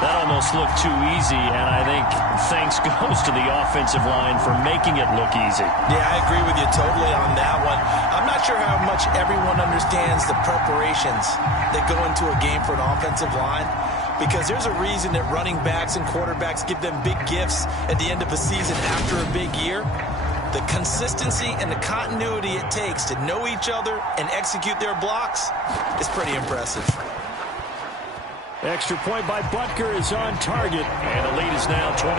That almost looked too easy, and I think thanks goes to the offensive line for making it look easy. Yeah, I agree with you totally on that one. I'm not sure how much everyone understands the preparations that go into a game for an offensive line, because there's a reason that running backs and quarterbacks give them big gifts at the end of a season after a big year. The consistency and the continuity it takes to know each other and execute their blocks is pretty impressive. Extra point by Butker is on target, and the lead is now 21-14.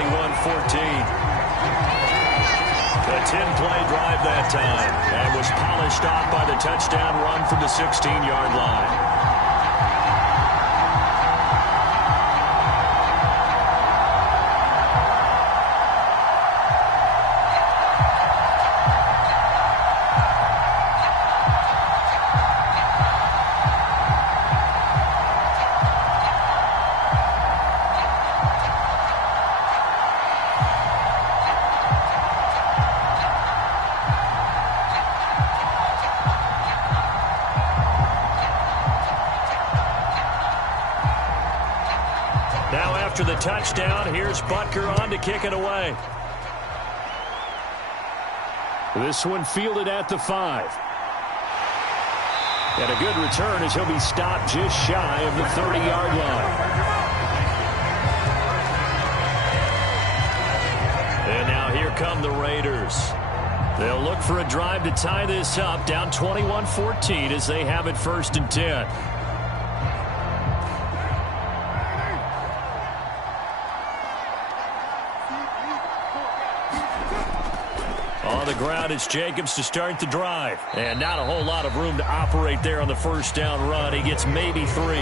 A 10-play drive that time, and was polished off by the touchdown run from the 16-yard line. After the touchdown, here's Butker on to kick it away. This one fielded at the 5. And a good return as he'll be stopped just shy of the 30-yard line. And now here come the Raiders. They'll look for a drive to tie this up, down 21-14 as they have it 1st and 10. On the ground, it's Jacobs to start the drive. And not a whole lot of room to operate there on the 1st down run. He gets maybe 3.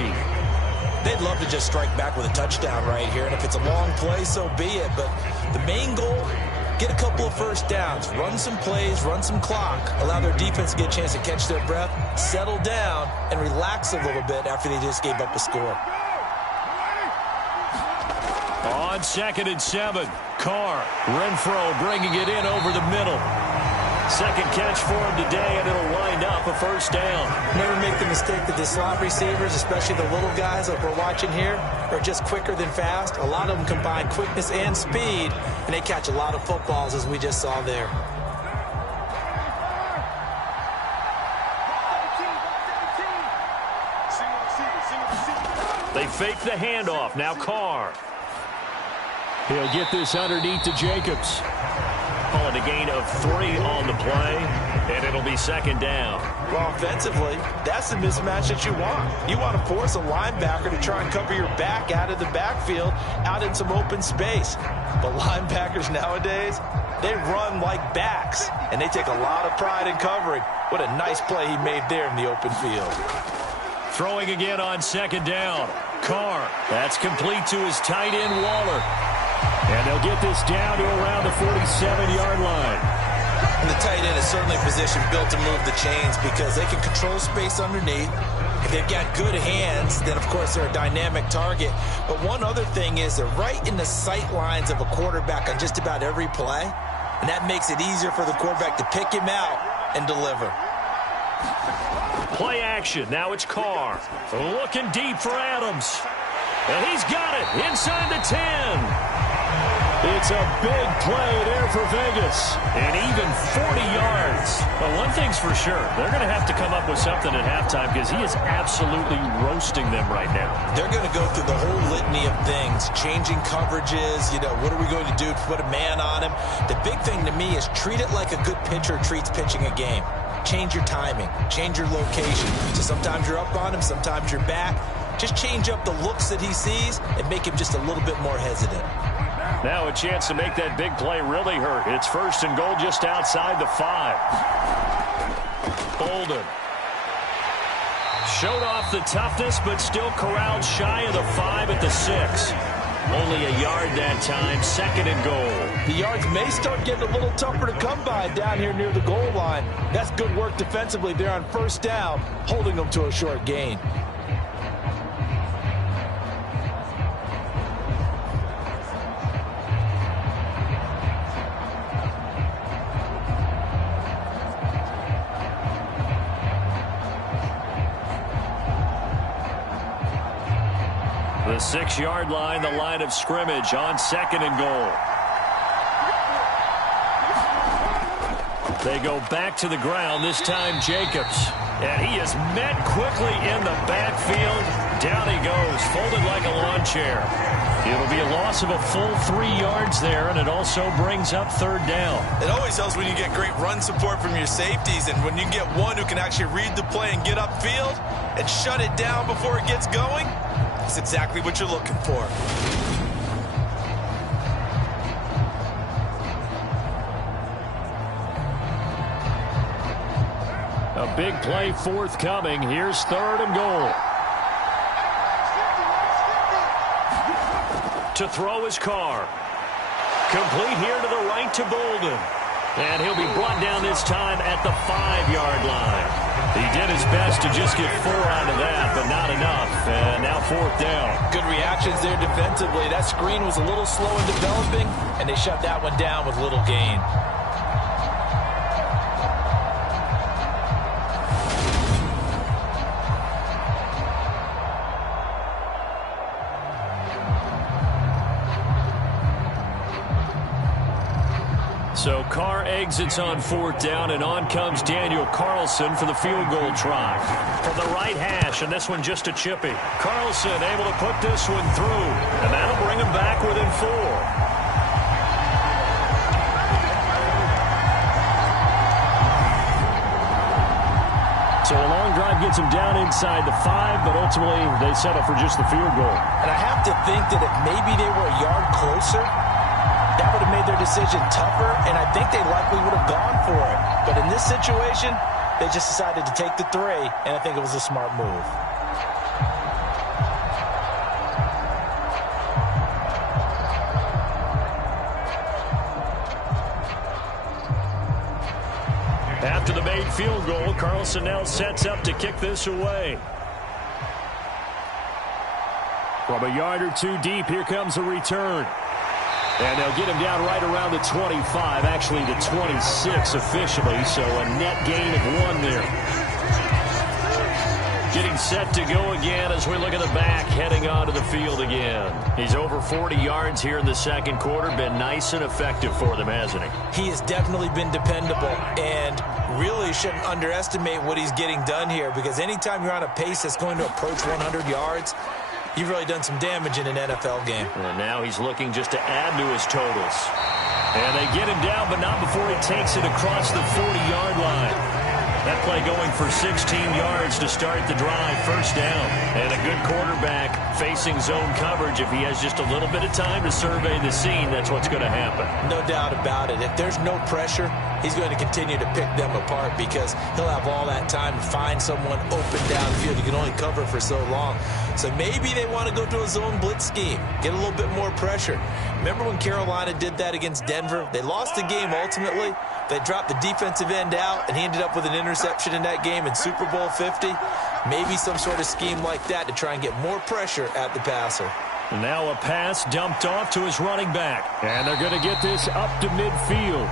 They'd love to just strike back with a touchdown right here. And if it's a long play, so be it. But the main goal, get a couple of 1st downs. Run some plays, run some clock. Allow their defense to get a chance to catch their breath, settle down, and relax a little bit after they just gave up a score. On 2nd and 7, Carr. Renfro bringing it in over the middle. Second catch for him today, and it'll wind up a 1st down. Never make the mistake that the slot receivers, especially the little guys like we're watching here, are just quicker than fast. A lot of them combine quickness and speed, and they catch a lot of footballs, as we just saw there. They fake the handoff. Now Carr. He'll get this underneath to Jacobs. Calling a gain of 3 on the play, and it'll be second down. Well, offensively, that's the mismatch that you want. You want to force a linebacker to try and cover your back out of the backfield, out in some open space. But linebackers nowadays, they run like backs, and they take a lot of pride in covering. What a nice play he made there in the open field. Throwing again on second down. Carr. That's complete to his tight end, Waller. And they'll get this down to around the 47-yard line. And the tight end is certainly a position built to move the chains because they can control space underneath. If they've got good hands, then, of course, they're a dynamic target. But one other thing is they're right in the sight lines of a quarterback on just about every play. And that makes it easier for the quarterback to pick him out and deliver. Play action. Now it's Carr. Looking deep for Adams. And he's got it inside the 10. It's a big play there for Vegas. And even 40 yards. But one thing's for sure. They're going to have to come up with something at halftime because he is absolutely roasting them right now. They're going to go through the whole litany of things. Changing coverages. You know, what are we going to do to put a man on him? The big thing to me is treat it like a good pitcher treats pitching a game. Change your timing. Change your location. So sometimes you're up on him. Sometimes you're back. Just change up the looks that he sees and make him just a little bit more hesitant. Now a chance to make that big play really hurt. It's first and goal just outside the 5. Bolden. Showed off the toughness, but still corralled shy of the 5 at the 6. Only a yard that time, second and goal. The yards may start getting a little tougher to come by down here near the goal line. That's good work defensively there on first down, holding them to a short gain. The 6-yard line, the line of scrimmage on second and goal. They go back to the ground, this time Jacobs. And he is met quickly in the backfield. Down he goes, folded like a lawn chair. It'll be a loss of a full 3 yards there, and it also brings up third down. It always helps when you get great run support from your safeties, and when you get one who can actually read the play and get upfield and shut it down before it gets going. That's exactly what you're looking for. A big play forthcoming. Here's third and goal. To throw his Carr. Complete here to the right to Bolden. And he'll be brought down this time at the 5-yard line. He did his best to just get 4 out of that, but not enough. And now fourth down. Good reactions there defensively. That screen was a little slow in developing, and they shut that one down with little gain. So Carr exits on fourth down, and on comes Daniel Carlson for the field goal try. From the right hash, and this one just a chippy. Carlson able to put this one through, and that'll bring him back within 4. So a long drive gets him down inside the 5, but ultimately they settle for just the field goal. And I have to think that if maybe they were a yard closer, that would have made their decision tougher, and I think they likely would have gone for it. But in this situation, they just decided to take the 3, and I think it was a smart move. After the made field goal, Carlson now sets up to kick this away. From a yard or 2 deep, here comes a return. And they'll get him down right around the 25, actually the 26 officially, so a net gain of 1 there. Getting set to go again as we look at the back, heading onto the field again. He's over 40 yards here in the second quarter, been nice and effective for them, hasn't he? He has definitely been dependable, and really shouldn't underestimate what he's getting done here, because anytime you're on a pace that's going to approach 100 yards, you've really done some damage in an NFL game. And now he's looking just to add to his totals. And they get him down, but not before he takes it across the 40-yard line. That play going for 16 yards to start the drive, first down. And a good quarterback facing zone coverage. If he has just a little bit of time to survey the scene, that's what's going to happen. No doubt about it. If there's no pressure, he's going to continue to pick them apart because he'll have all that time to find someone open downfield. You can only cover for so long. So maybe they want to go to a zone blitz scheme, get a little bit more pressure. Remember when Carolina did that against Denver? They lost the game ultimately. They dropped the defensive end out, and he ended up with an interception in that game in Super Bowl 50. Maybe some sort of scheme like that to try and get more pressure at the passer. Now a pass dumped off to his running back. And they're going to get this up to midfield.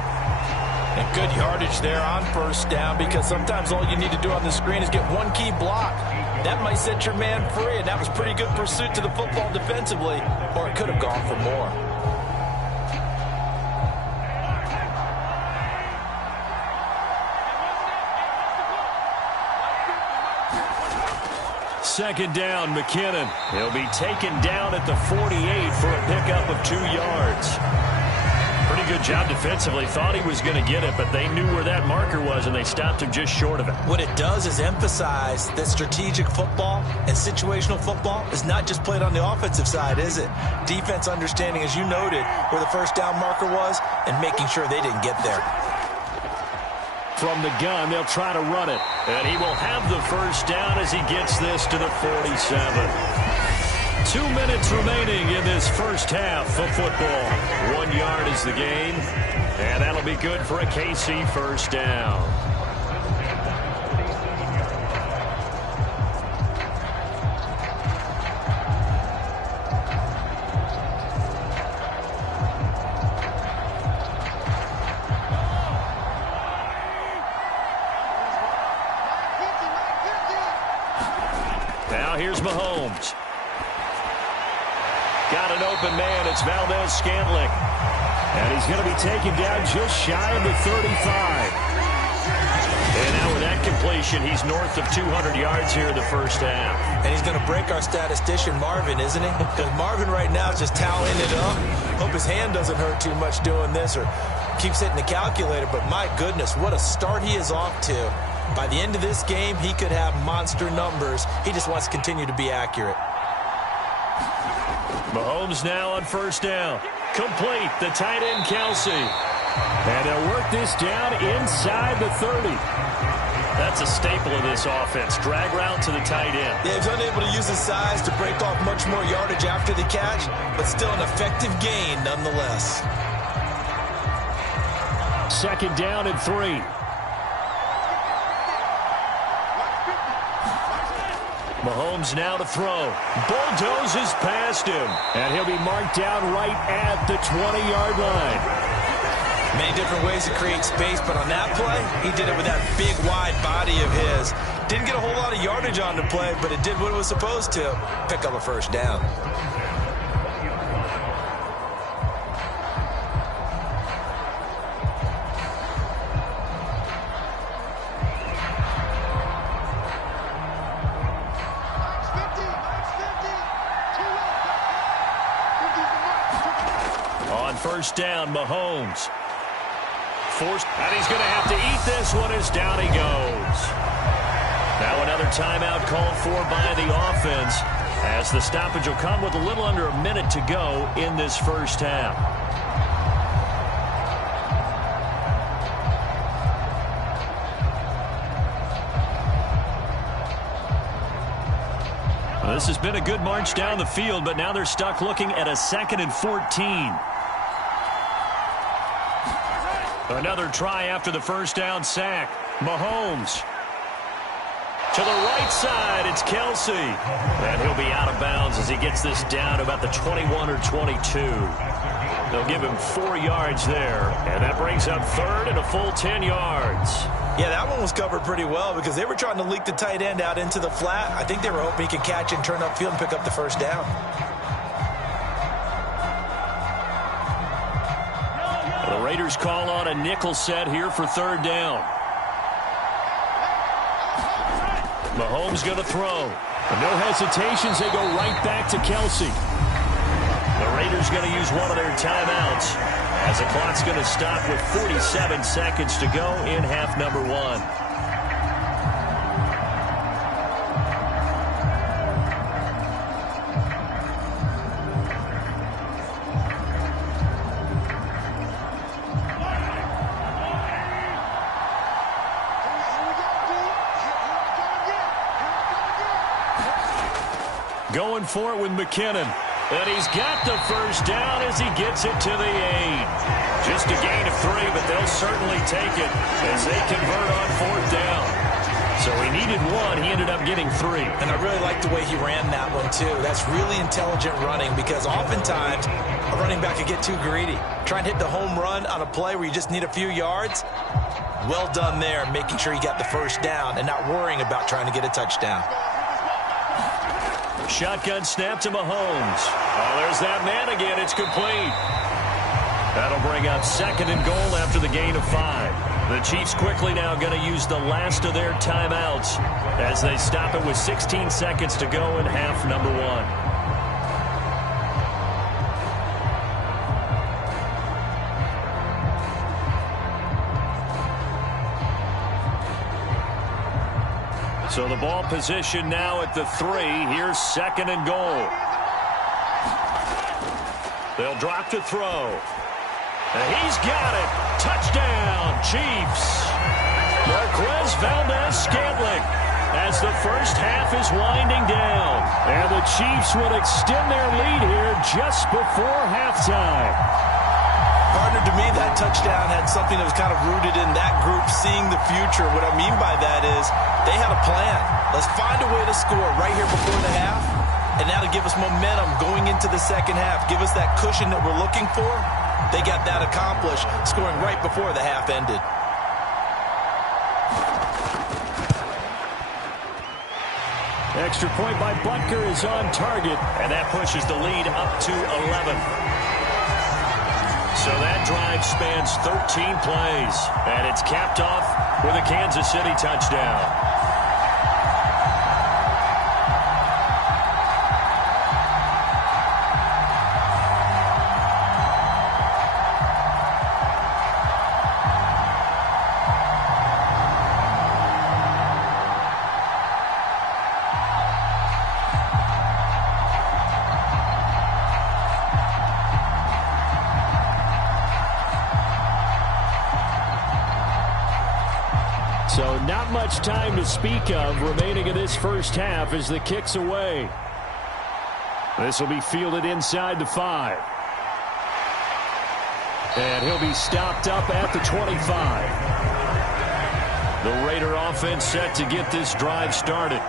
And good yardage there on first down because sometimes all you need to do on the screen is get one key block. That might set your man free, and that was pretty good pursuit to the football defensively, or it could have gone for more. Second down, McKinnon. He'll be taken down at the 48 for a pickup of 2 yards. Pretty good job defensively. Thought he was going to get it, but they knew where that marker was, and they stopped him just short of it. What it does is emphasize that strategic football and situational football is not just played on the offensive side, is it? Defense understanding, as you noted, where the first down marker was and making sure they didn't get there. From the gun, they'll try to run it. And he will have the first down as he gets this to the 47. 2 minutes remaining in this first half of football. 1 yard is the gain. And that'll be good for a KC first down. Here's Mahomes. Got an open man. It's Valdez-Scantling. And he's going to be taken down just shy of the 35. And now with that completion, he's north of 200 yards here in the first half. And he's going to break our statistician Marvin, isn't he? Because Marvin right now is just toweling it up. Hope his hand doesn't hurt too much doing this or keeps hitting the calculator. But my goodness, what a start he is off to. By the end of this game, he could have monster numbers. He just wants to continue to be accurate. Mahomes now on first down. Complete, the tight end Kelsey. And they'll work this down inside the 30. That's a staple of this offense. Drag route to the tight end. Yeah, he's unable to use his size to break off much more yardage after the catch, but still an effective gain nonetheless. Second down and 3. Mahomes now to throw. Bulldozes past him. And he'll be marked down right at the 20-yard line. Many different ways to create space, but on that play, he did it with that big, wide body of his. Didn't get a whole lot of yardage on the play, but it did what it was supposed to. Pick up a first down. First down, Mahomes. Forced, and he's going to have to eat this one as down he goes. Now another timeout called for by the offense as the stoppage will come with a little under a minute to go in this first half. Well, this has been a good march down the field, but now they're stuck looking at a 2nd and 14. Another try after the first down sack. Mahomes. To the right side, it's Kelsey. And he'll be out of bounds as he gets this down to about the 21 or 22. They'll give him 4 yards there. And that brings up third and a full 10 yards. Yeah, that one was covered pretty well because they were trying to leak the tight end out into the flat. I think they were hoping he could catch and turn upfield and pick up the first down. The Raiders call on a nickel set here for third down. Mahomes going to throw. No hesitations, they go right back to Kelsey. The Raiders going to use one of their timeouts as the clock's going to stop with 47 seconds to go in half number one. Going for it with McKinnon. And he's got the first down as he gets it to the 8. Just a gain of 3, but they'll certainly take it as they convert on 4th down. So he needed 1. He ended up getting 3. And I really like the way he ran that one, too. That's really intelligent running because oftentimes a running back could get too greedy. Try and hit the home run on a play where you just need a few yards. Well done there, making sure he got the first down and not worrying about trying to get a touchdown. Shotgun snap to Mahomes. Oh, there's that man again. It's complete. That'll bring up 2nd and goal after the gain of 5. The Chiefs quickly now going to use the last of their timeouts as they stop it with 16 seconds to go in half number one. So the ball position now at the 3. Here's 2nd and goal. They'll drop to throw. And he's got it. Touchdown, Chiefs. Marquez Valdez-Scantling as the first half is winding down. And the Chiefs will extend their lead here just before halftime. Partner, to me, that touchdown had something that was kind of rooted in that group seeing the future. What I mean by that is they had a plan. Let's find a way to score right here before the half, and now to give us momentum going into the second half, give us that cushion that we're looking for. They got that accomplished, scoring right before the half ended. Extra point by Butker is on target, and that pushes the lead up to 11. So that drive spans 13 plays, and it's capped off with a Kansas City touchdown. So not much time to speak of remaining in this first half as the kick's away. This will be fielded inside the 5. And he'll be stopped up at the 25. The Raider offense set to get this drive started.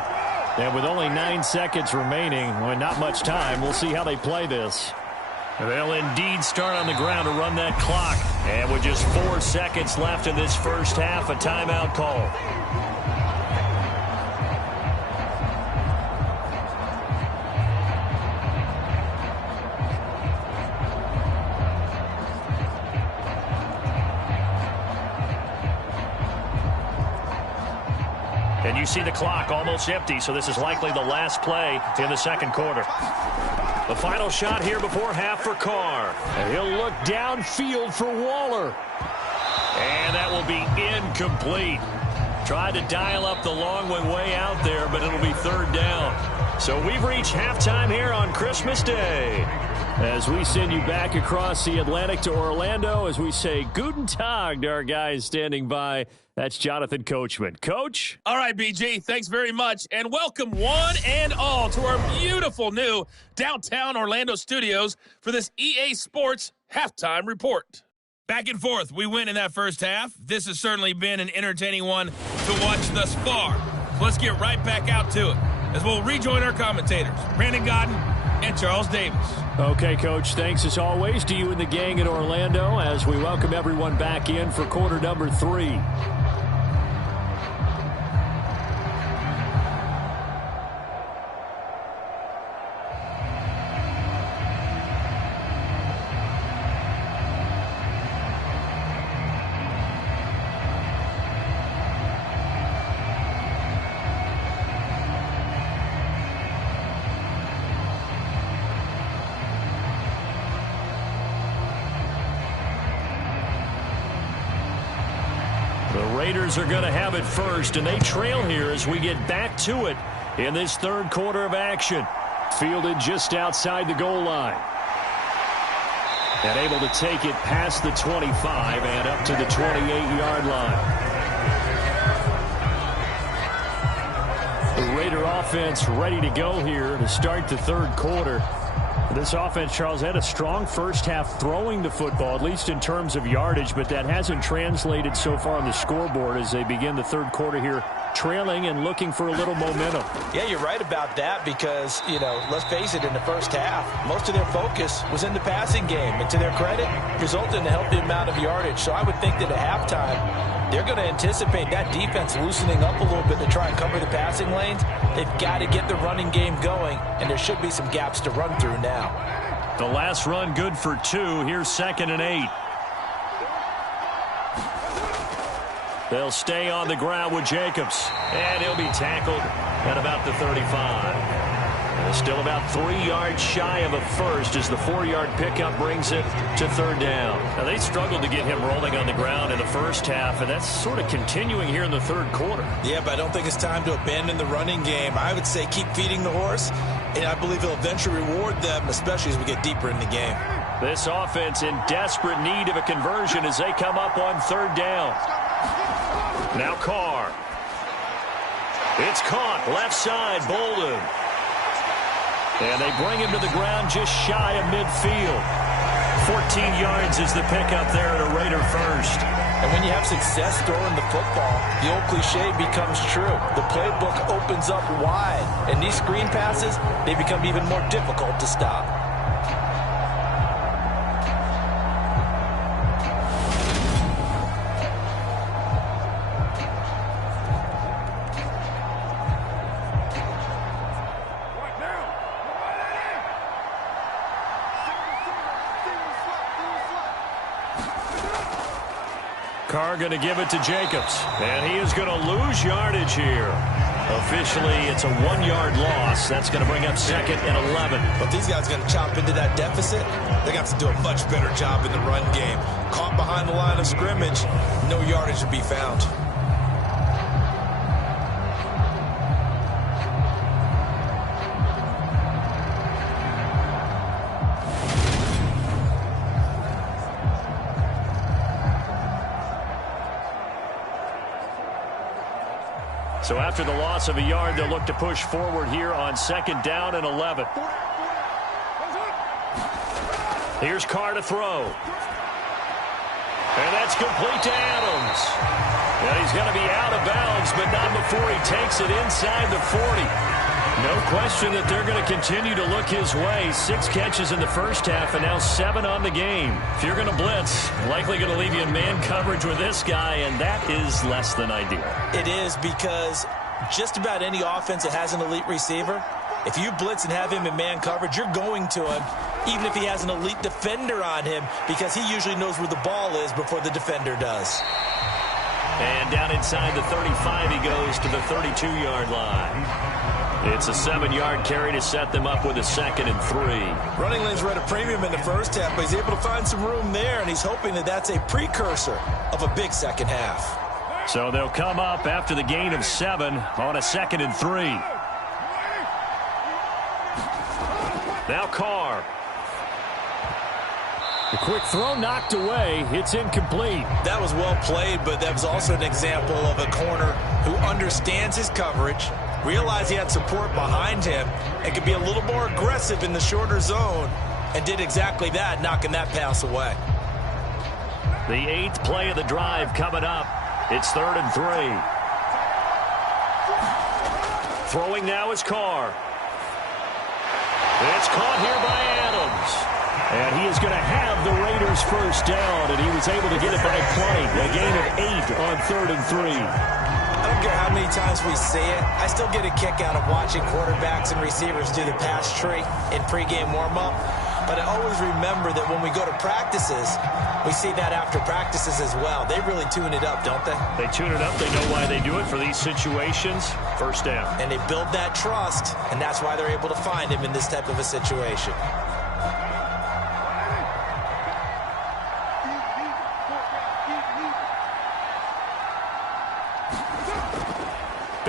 And with only 9 seconds remaining, well, not much time, we'll see how they play this. They'll indeed start on the ground to run that clock. And with just 4 seconds left in this first half, a timeout call. And you see the clock almost empty, so this is likely the last play in the second quarter. The final shot here before half for Carr. And he'll look downfield for Waller. And that will be incomplete. Tried to dial up the long one way out there, but it'll be 3rd down. So we've reached halftime here on Christmas Day. As we send you back across the Atlantic to Orlando, as we say Guten Tag to our guys standing by. That's Jonathan Coachman. Coach? All right, BG, thanks very much. And welcome one and all to our beautiful new downtown Orlando studios for this EA Sports Halftime Report. Back and forth, we win in that first half. This has certainly been an entertaining one to watch thus far. So let's get right back out to it as we'll rejoin our commentators, Brandon Godden and Charles Davis. Okay, Coach, thanks as always to you and the gang in Orlando as we welcome everyone back in for quarter number 3. Raiders are going to have it first, and they trail here as we get back to it in this third quarter of action. Fielded just outside the goal line. And able to take it past the 25 and up to the 28-yard line. The Raider offense ready to go here to start the third quarter. This offense, Charles, had a strong first half throwing the football, at least in terms of yardage, but that hasn't translated so far on the scoreboard as they begin the third quarter here, trailing and looking for a little momentum. Yeah, you're right about that because, let's face it, in the first half, most of their focus was in the passing game. And to their credit, resulted in a healthy amount of yardage. So I would think that at halftime, they're going to anticipate that defense loosening up a little bit to try and cover the passing lanes. They've got to get the running game going, and there should be some gaps to run through now. The last run good for 2. Here's 2nd and 8. They'll stay on the ground with Jacobs. And he'll be tackled at about the 35. Still about 3 yards shy of a first as the 4-yard pickup brings it to third down. Now, they struggled to get him rolling on the ground in the first half, and that's sort of continuing here in the third quarter. Yeah, but I don't think it's time to abandon the running game. I would say keep feeding the horse, and I believe he'll eventually reward them, especially as we get deeper in the game. This offense in desperate need of a conversion as they come up on third down. Now Carr. It's caught left side, Bolden. And they bring him to the ground just shy of midfield. 14 yards is the pickup there at a Raider first. And when you have success throwing the football, the old cliche becomes true. The playbook opens up wide. And these screen passes, they become even more difficult to stop. Carr going to give it to Jacobs. And he is going to lose yardage here. Officially, it's a 1-yard loss. That's going to bring up 2nd and 11. But these guys are going to chop into that deficit. They're going to have to do a much better job in the run game. Caught behind the line of scrimmage, no yardage to be found. So after the loss of a yard, they'll look to push forward here on 2nd down and 11. Here's Carr to throw. And that's complete to Adams. And he's going to be out of bounds, but not before he takes it inside the 40. No question that they're going to continue to look his way. 6 catches in the first half and now 7 on the game. If you're going to blitz, likely going to leave you in man coverage with this guy, and that is less than ideal. It is because just about any offense that has an elite receiver, if you blitz and have him in man coverage, you're going to him, even if he has an elite defender on him, because he usually knows where the ball is before the defender does. And down inside the 35 he goes to the 32-yard line. It's a 7-yard carry to set them up with a 2nd and 3. Running lanes were at a premium in the first half, but he's able to find some room there, and he's hoping that that's a precursor of a big second half. So they'll come up after the gain of 7 on a 2nd and 3. Now Carr. The quick throw knocked away. It's incomplete. That was well played, but that was also an example of a corner who understands his coverage, realized he had support behind him, and could be a little more aggressive in the shorter zone, and did exactly that, knocking that pass away. The 8th play of the drive coming up. It's 3rd and 3. Throwing now is Carr. It's caught here by Adams. And he is going to have the Raiders first down, and he was able to get it by plenty. A gain of 8 on 3rd and 3. I don't care how many times we see it. I still get a kick out of watching quarterbacks and receivers do the pass tree in pregame warm-up. But I always remember that when we go to practices, we see that after practices as well. They really tune it up, don't they? They tune it up. They know why they do it for these situations. First down. And they build that trust, and that's why they're able to find him in this type of a situation.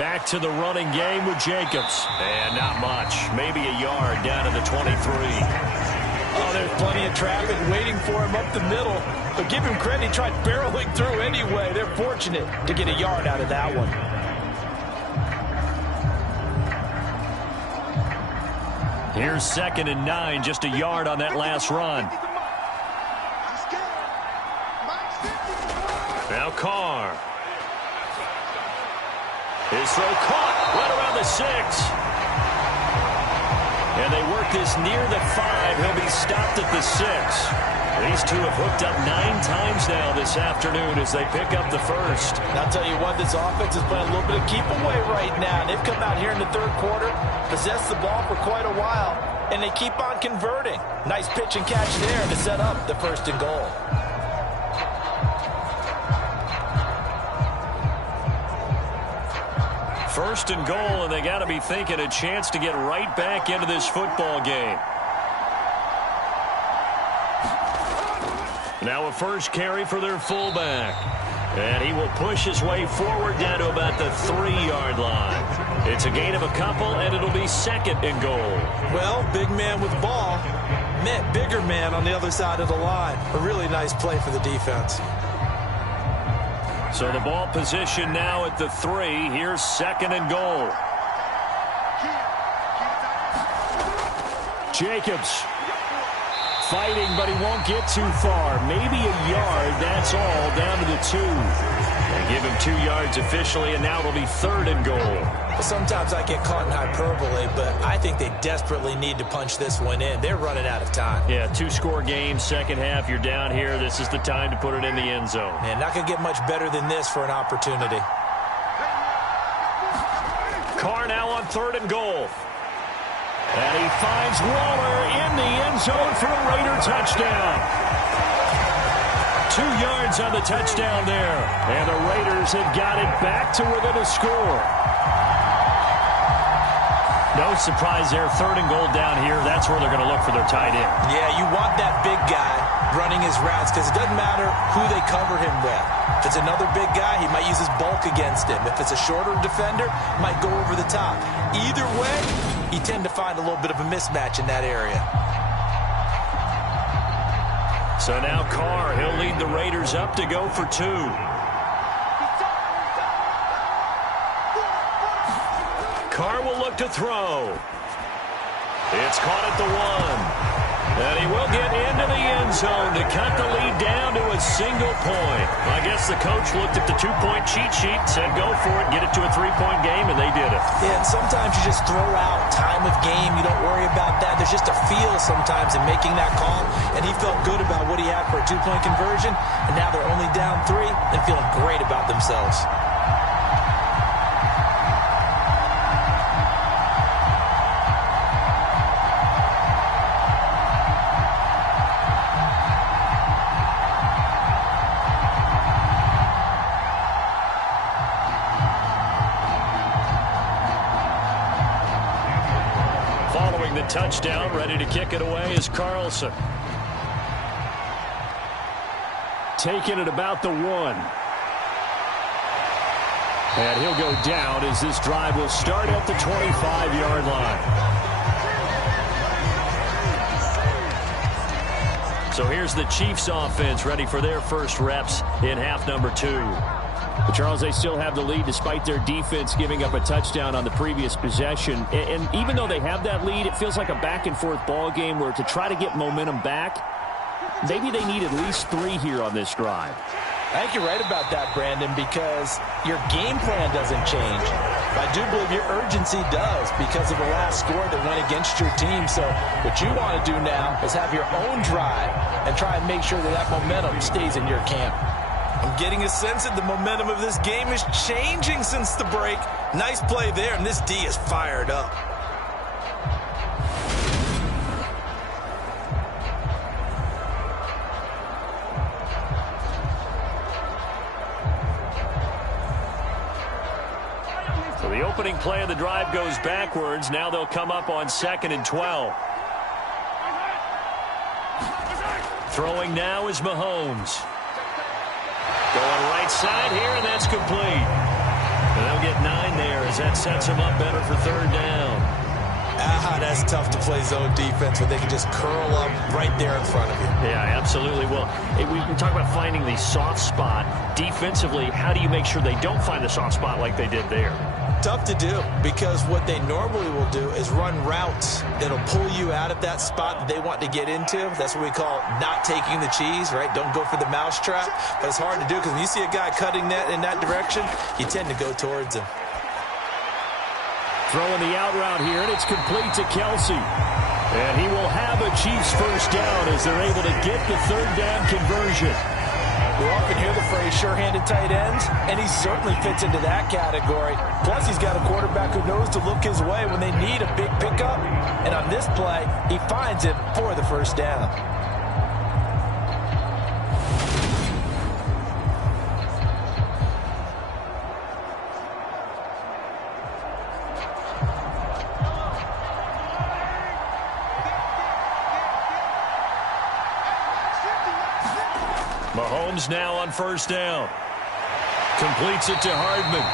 Back to the running game with Jacobs. And not much. Maybe a yard down to the 23. Oh, there's plenty of traffic waiting for him up the middle. But give him credit, he tried barreling through anyway. They're fortunate to get a yard out of that one. Here's 2nd and 9, just a yard on that last run. Now Carr. His throw caught right around the 6. And they work this near the 5. He'll be stopped at the 6. These two have hooked up 9 times now this afternoon as they pick up the first. And I'll tell you what, this offense is playing a little bit of keep away right now. They've come out here in the 3rd quarter, possessed the ball for quite a while, and they keep on converting. Nice pitch and catch there to set up the 1st and goal. First and goal, and they got to be thinking a chance to get right back into this football game. Now a first carry for their fullback. And he will push his way forward down to about the 3-yard line. It's a gain of a couple, and it'll be 2nd and goal. Well, big man with ball met bigger man on the other side of the line. A really nice play for the defense. So the ball position now at the 3. Here's 2nd and goal. Jacobs fighting, but he won't get too far. Maybe a yard, that's all, down to the 2. They give him 2 yards officially, and now it'll be 3rd and goal. Sometimes I get caught in hyperbole, but I think they desperately need to punch this one in. They're running out of time. Yeah, 2-score game, second half, you're down here. This is the time to put it in the end zone. Man, not going to get much better than this for an opportunity. Carr now on 3rd and goal. And he finds Waller in the end zone for a Raider touchdown. 2 yards on the touchdown there. And the Raiders have got it back to within a score. No surprise there, 3rd and goal down here. That's where they're going to look for their tight end. Yeah, you want that big guy running his routes because it doesn't matter who they cover him with. If it's another big guy, he might use his bulk against him. If it's a shorter defender, might go over the top. Either way, you tend to find a little bit of a mismatch in that area. So now Carr, he'll lead the Raiders up to go for 2. Carr will look to throw. It's caught at the 1. And he will get into the end zone to cut the lead down to a single point. I guess the coach looked at the 2-point cheat sheet, said go for it, get it to a 3-point game, and they did it. Yeah, and sometimes you just throw out time of game. You don't worry about that. There's just a feel sometimes in making that call, and he felt good about what he had for a 2-point conversion, and now they're only down 3 and feeling great about themselves. Touchdown, ready to kick it away is Carlson. Taking it about the 1. And he'll go down as this drive will start at the 25-yard line. So here's the Chiefs offense ready for their first reps in half number 2. But Charles, they still have the lead despite their defense giving up a touchdown on the previous possession. And even though they have that lead, it feels like a back-and-forth ball game where to try to get momentum back, maybe they need at least 3 here on this drive. I think you're right about that, Brandon, because your game plan doesn't change. I do believe your urgency does because of the last score that went against your team. So what you want to do now is have your own drive and try and make sure that that momentum stays in your camp. I'm getting a sense that the momentum of this game is changing since the break. Nice play there, and this D is fired up. So the opening play of the drive goes backwards. Now they'll come up on 2nd and 12. Throwing now is Mahomes. Going right side here, and that's complete. And they'll get 9 there as that sets them up better for third down. That's tough to play zone defense when they can just curl up right there in front of you. Yeah, absolutely. Well, we talk about finding the soft spot. Defensively, how do you make sure they don't find the soft spot like they did there? Tough to do, because what they normally will do is run routes that'll pull you out of that spot that they want to get into. That's what we call not taking the cheese, right? Don't go for the mousetrap. But it's hard to do because when you see a guy cutting that in that direction, you tend to go towards him. Throwing the out route here, and it's complete to Kelsey. And he will have a Chiefs first down as they're able to get the third down conversion. We often hear the phrase sure-handed tight ends, and he certainly fits into that category. Plus, he's got a quarterback who knows to look his way when they need a big pickup. And on this play, he finds it for the first down. Mahomes now on first down. Completes it to Hardman.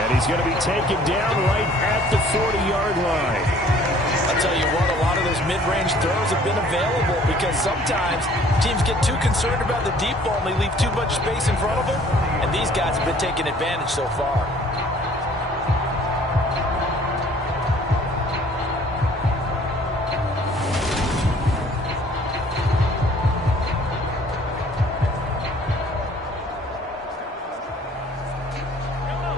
And he's going to be taken down right at the 40-yard line. I'll tell you what, a lot of those mid-range throws have been available because sometimes teams get too concerned about the deep ball and they leave too much space in front of them. And these guys have been taking advantage so far.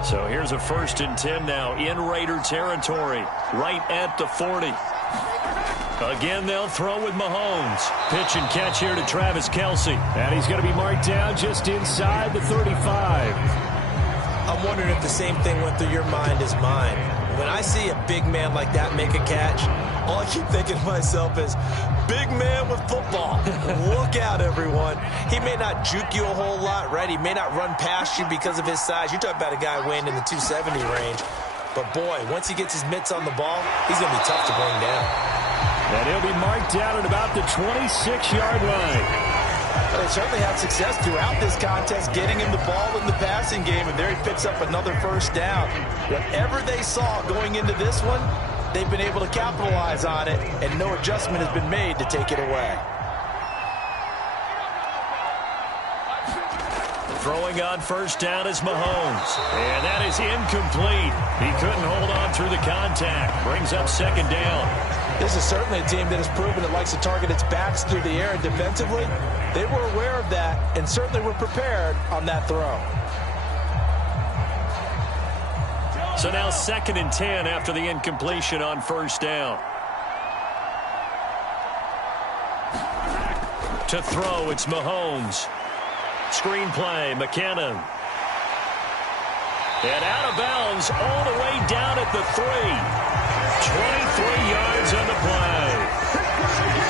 So here's a 1st and 10 now in Raider territory, right at the 40. Again, they'll throw with Mahomes. Pitch and catch here to Travis Kelce. And he's going to be marked down just inside the 35. I'm wondering if the same thing went through your mind as mine. When I see a big man like that make a catch, all I keep thinking to myself is, big man with football. Look out, everyone. He may not juke you a whole lot, right? He may not run past you because of his size. You're talking about a guy weighing in the 270 range. But, boy, once he gets his mitts on the ball, he's going to be tough to bring down. And he'll be marked down at about the 26-yard line. Well, they certainly had success throughout this contest getting him the ball in the passing game, and there he picks up another first down. Whatever they saw going into this one, they've been able to capitalize on it, and no adjustment has been made to take it away. Throwing on first down is Mahomes. And that is incomplete. He couldn't hold on through the contact. Brings up second down. This is certainly a team that has proven it likes to target its backs through the air, and defensively, they were aware of that and certainly were prepared on that throw. So now 2nd and 10 after the incompletion on first down. To throw, it's Mahomes. Screenplay, McKinnon. And out of bounds all the way down at the 3. 23 yards on the play.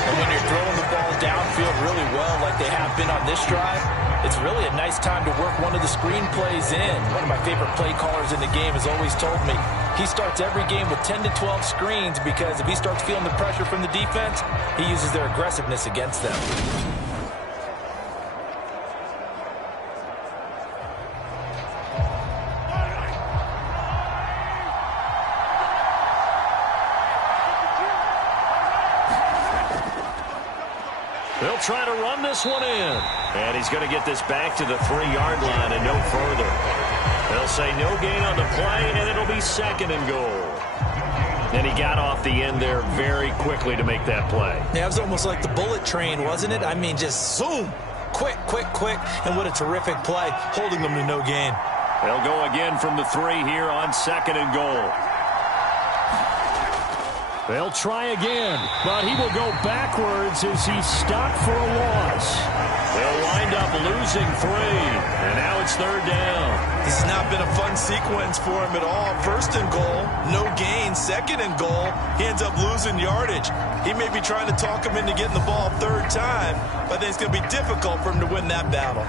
And when you're throwing the ball downfield really well like they have been on this drive, it's really a nice time to work one of the screen plays in. One of my favorite play callers in the game has always told me he starts every game with 10 to 12 screens because if he starts feeling the pressure from the defense, he uses their aggressiveness against them. They'll try to run this one in. And he's going to get this back to the 3-yard line and no further. They'll say no gain on the play, and it'll be 2nd and goal. And he got off the end there very quickly to make that play. Yeah, it was almost like the bullet train, wasn't it? I mean, just zoom. Quick, quick, quick. And what a terrific play, holding them to no gain. They'll go again from the 3 here on 2nd and goal. They'll try again, but he will go backwards as he's stopped for a loss. They'll wind up losing 3, and now it's 3rd down. This has not been a fun sequence for him at all. 1st and goal, no gain. 2nd and goal, he ends up losing yardage. He may be trying to talk him into getting the ball 3rd time, but I think it's going to be difficult for him to win that battle.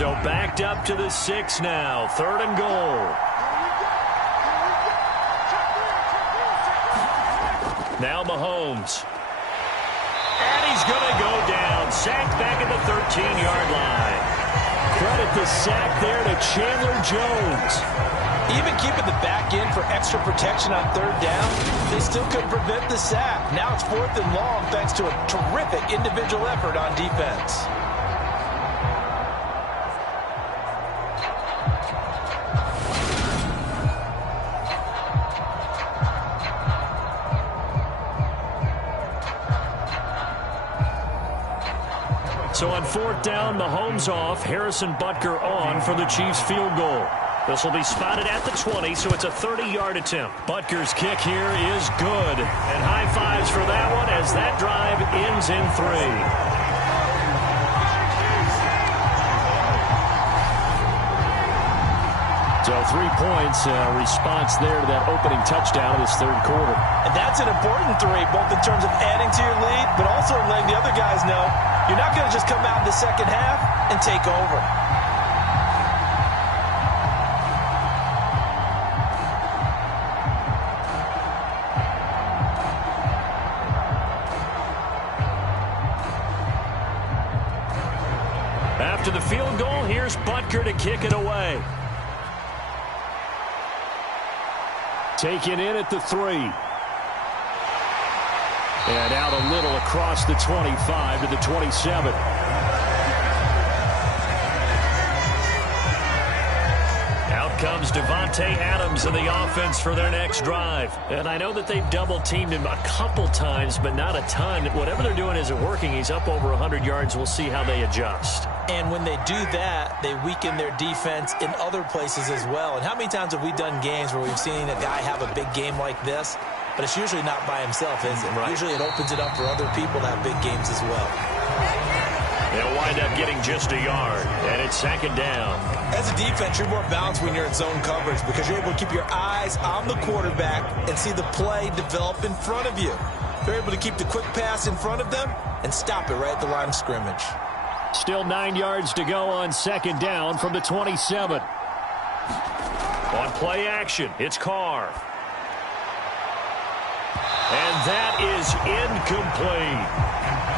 So backed up to the 6 now. 3rd and goal. Now Mahomes. And he's going to go down. Sacked back at the 13-yard line. Credit the sack there to Chandler Jones. Even keeping the back end for extra protection on 3rd down, they still couldn't prevent the sack. Now it's 4th and long thanks to a terrific individual effort on defense. So on 4th down, Mahomes off, Harrison Butker on for the Chiefs field goal. This will be spotted at the 20, so it's a 30-yard attempt. Butker's kick here is good. And high fives for that one as that drive ends in 3. So 3 points, response there to that opening touchdown of this 3rd quarter. And that's an important 3, both in terms of adding to your lead, but also letting the other guys know you're not going to just come out in the second half and take over. After the field goal, here's Butker to kick it away. Taken in at the 3. And out a little across the 25 to the 27. Out comes Devontae Adams in the offense for their next drive. And I know that they've double-teamed him a couple times, but not a ton. Whatever they're doing isn't working. He's up over 100 yards. We'll see how they adjust. And when they do that, they weaken their defense in other places as well. And how many times have we done games where we've seen a guy have a big game like this? But it's usually not by himself, is it? Right. Usually it opens it up for other people to have big games as well. They'll wind up getting just a yard, and it's 2nd down. As a defense, you're more balanced when you're in zone coverage because you're able to keep your eyes on the quarterback and see the play develop in front of you. They're able to keep the quick pass in front of them and stop it right at the line of scrimmage. Still 9 yards to go on 2nd down from the 27. On play action, it's Carr. And that is incomplete.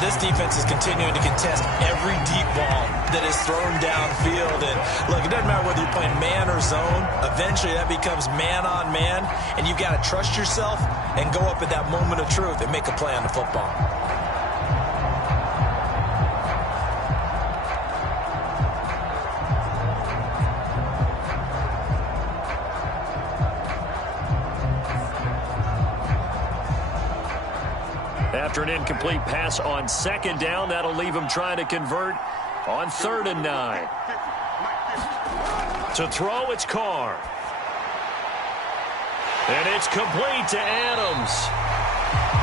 This defense is continuing to contest every deep ball that is thrown downfield. And look, it doesn't matter whether you're playing man or zone. Eventually that becomes man on man. And you've got to trust yourself and go up at that moment of truth and make a play on the football. After an incomplete pass on 2nd down, that'll leave him trying to convert on 3rd and 9. To throw, it's Carr. And it's complete to Adams.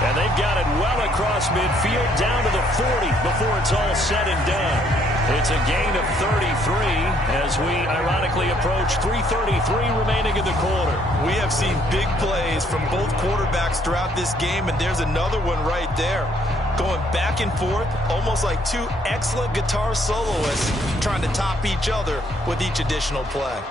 And they've got it well across midfield down to the 40 before it's all said and done. It's a gain of 33 as we ironically approach 3:33 remaining in the quarter. We have seen big plays from both quarterbacks throughout this game, and there's another one right there. Going back and forth, almost like two excellent guitar soloists trying to top each other with each additional play.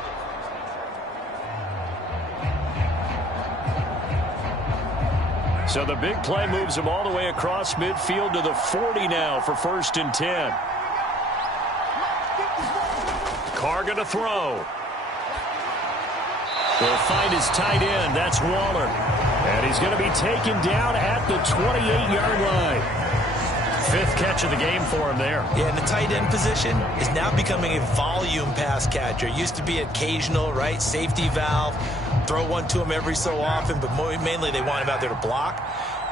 So the big play moves him all the way across midfield to the 40 now for 1st and 10. Carr going to throw. Will find his tight end. That's Waller. And he's going to be taken down at the 28-yard line. 5th catch of the game for him there. Yeah, and the tight end position is now becoming a volume pass catcher. It used to be occasional, right? Safety valve. Throw one to him every so often, but mainly they want him out there to block.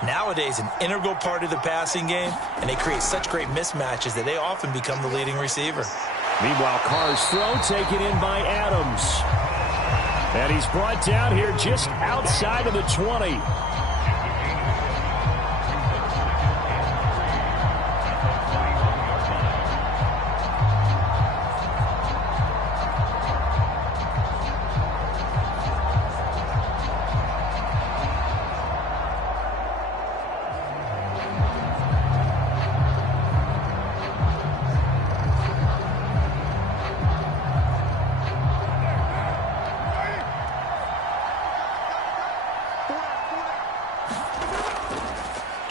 Nowadays, an integral part of the passing game, and they create such great mismatches that they often become the leading receiver. Meanwhile, Carr's throw taken in by Adams. And he's brought down here just outside of the 20.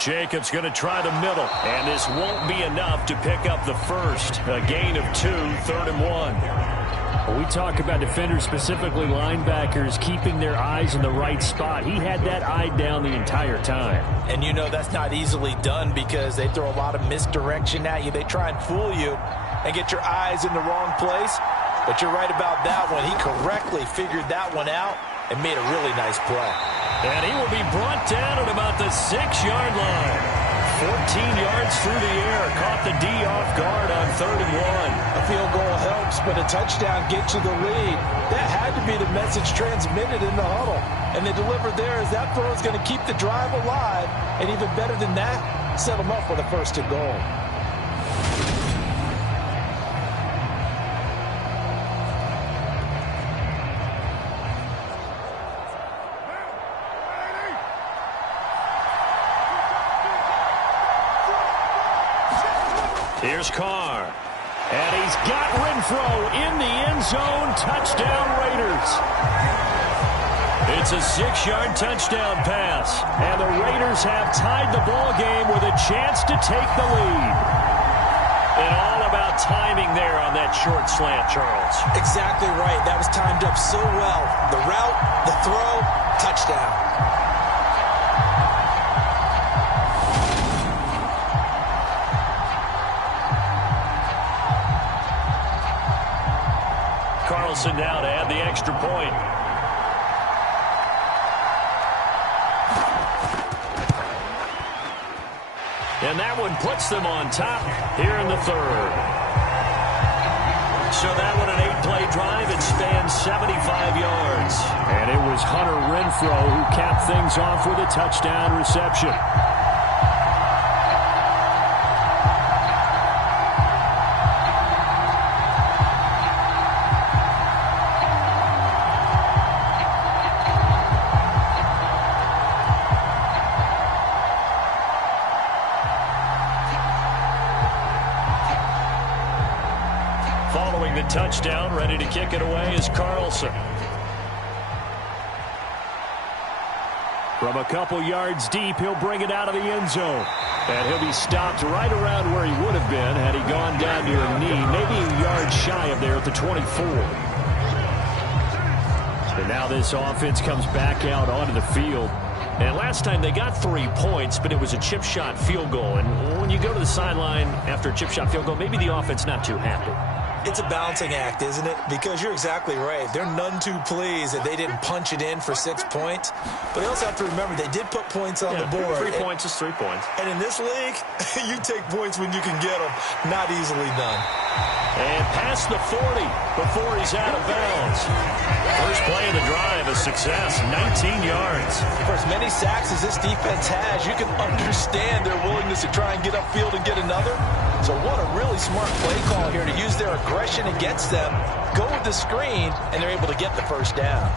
Jacobs going to try the middle, and this won't be enough to pick up the first. A gain of 2, 3rd and 1. When we talk about defenders, specifically linebackers, keeping their eyes in the right spot. He had that eye down the entire time. And you know that's not easily done because they throw a lot of misdirection at you. They try and fool you and get your eyes in the wrong place. But you're right about that one. He correctly figured that one out and made a really nice play. And he will be brought down at about the 6-yard line. 14 yards through the air. Caught the D off guard on 3rd and 1. A field goal helps, but a touchdown gets you the lead. That had to be the message transmitted in the huddle. And they delivered there as that throw is going to keep the drive alive. And even better than that, set them up with a 1st and goal. Here's Carr. And he's got Renfro in the end zone. Touchdown, Raiders. It's a 6-yard touchdown pass. And the Raiders have tied the ball game with a chance to take the lead. And all about timing there on that short slant, Charles. Exactly right. That was timed up so well. The route, the throw, touchdown. Carlson now to add the extra point. And that one puts them on top here in the 3rd. So that one an 8-play drive. It spans 75 yards. And it was Hunter Renfro who capped things off with a touchdown reception. Following the touchdown, ready to kick it away is Carlson. From a couple yards deep, he'll bring it out of the end zone. And he'll be stopped right around where he would have been had he gone down to a knee, maybe a yard shy of there at the 24. And now this offense comes back out onto the field. And last time they got 3 points, but it was a chip shot field goal. And when you go to the sideline after a chip shot field goal, maybe the offense not too happy. It's a balancing act, isn't it? Because you're exactly right. They're none too pleased that they didn't punch it in for 6 points. But they also have to remember they did put points on the board. 3 points is 3 points. And in this league, you take points when you can get them. Not easily done. And past the 40 before he's out of bounds. First play of the drive, a success, 19 yards. For as many sacks as this defense has, you can understand their willingness to try and get upfield and get another. So what a really smart play call here to use their aggression against them, go with the screen, and they're able to get the first down.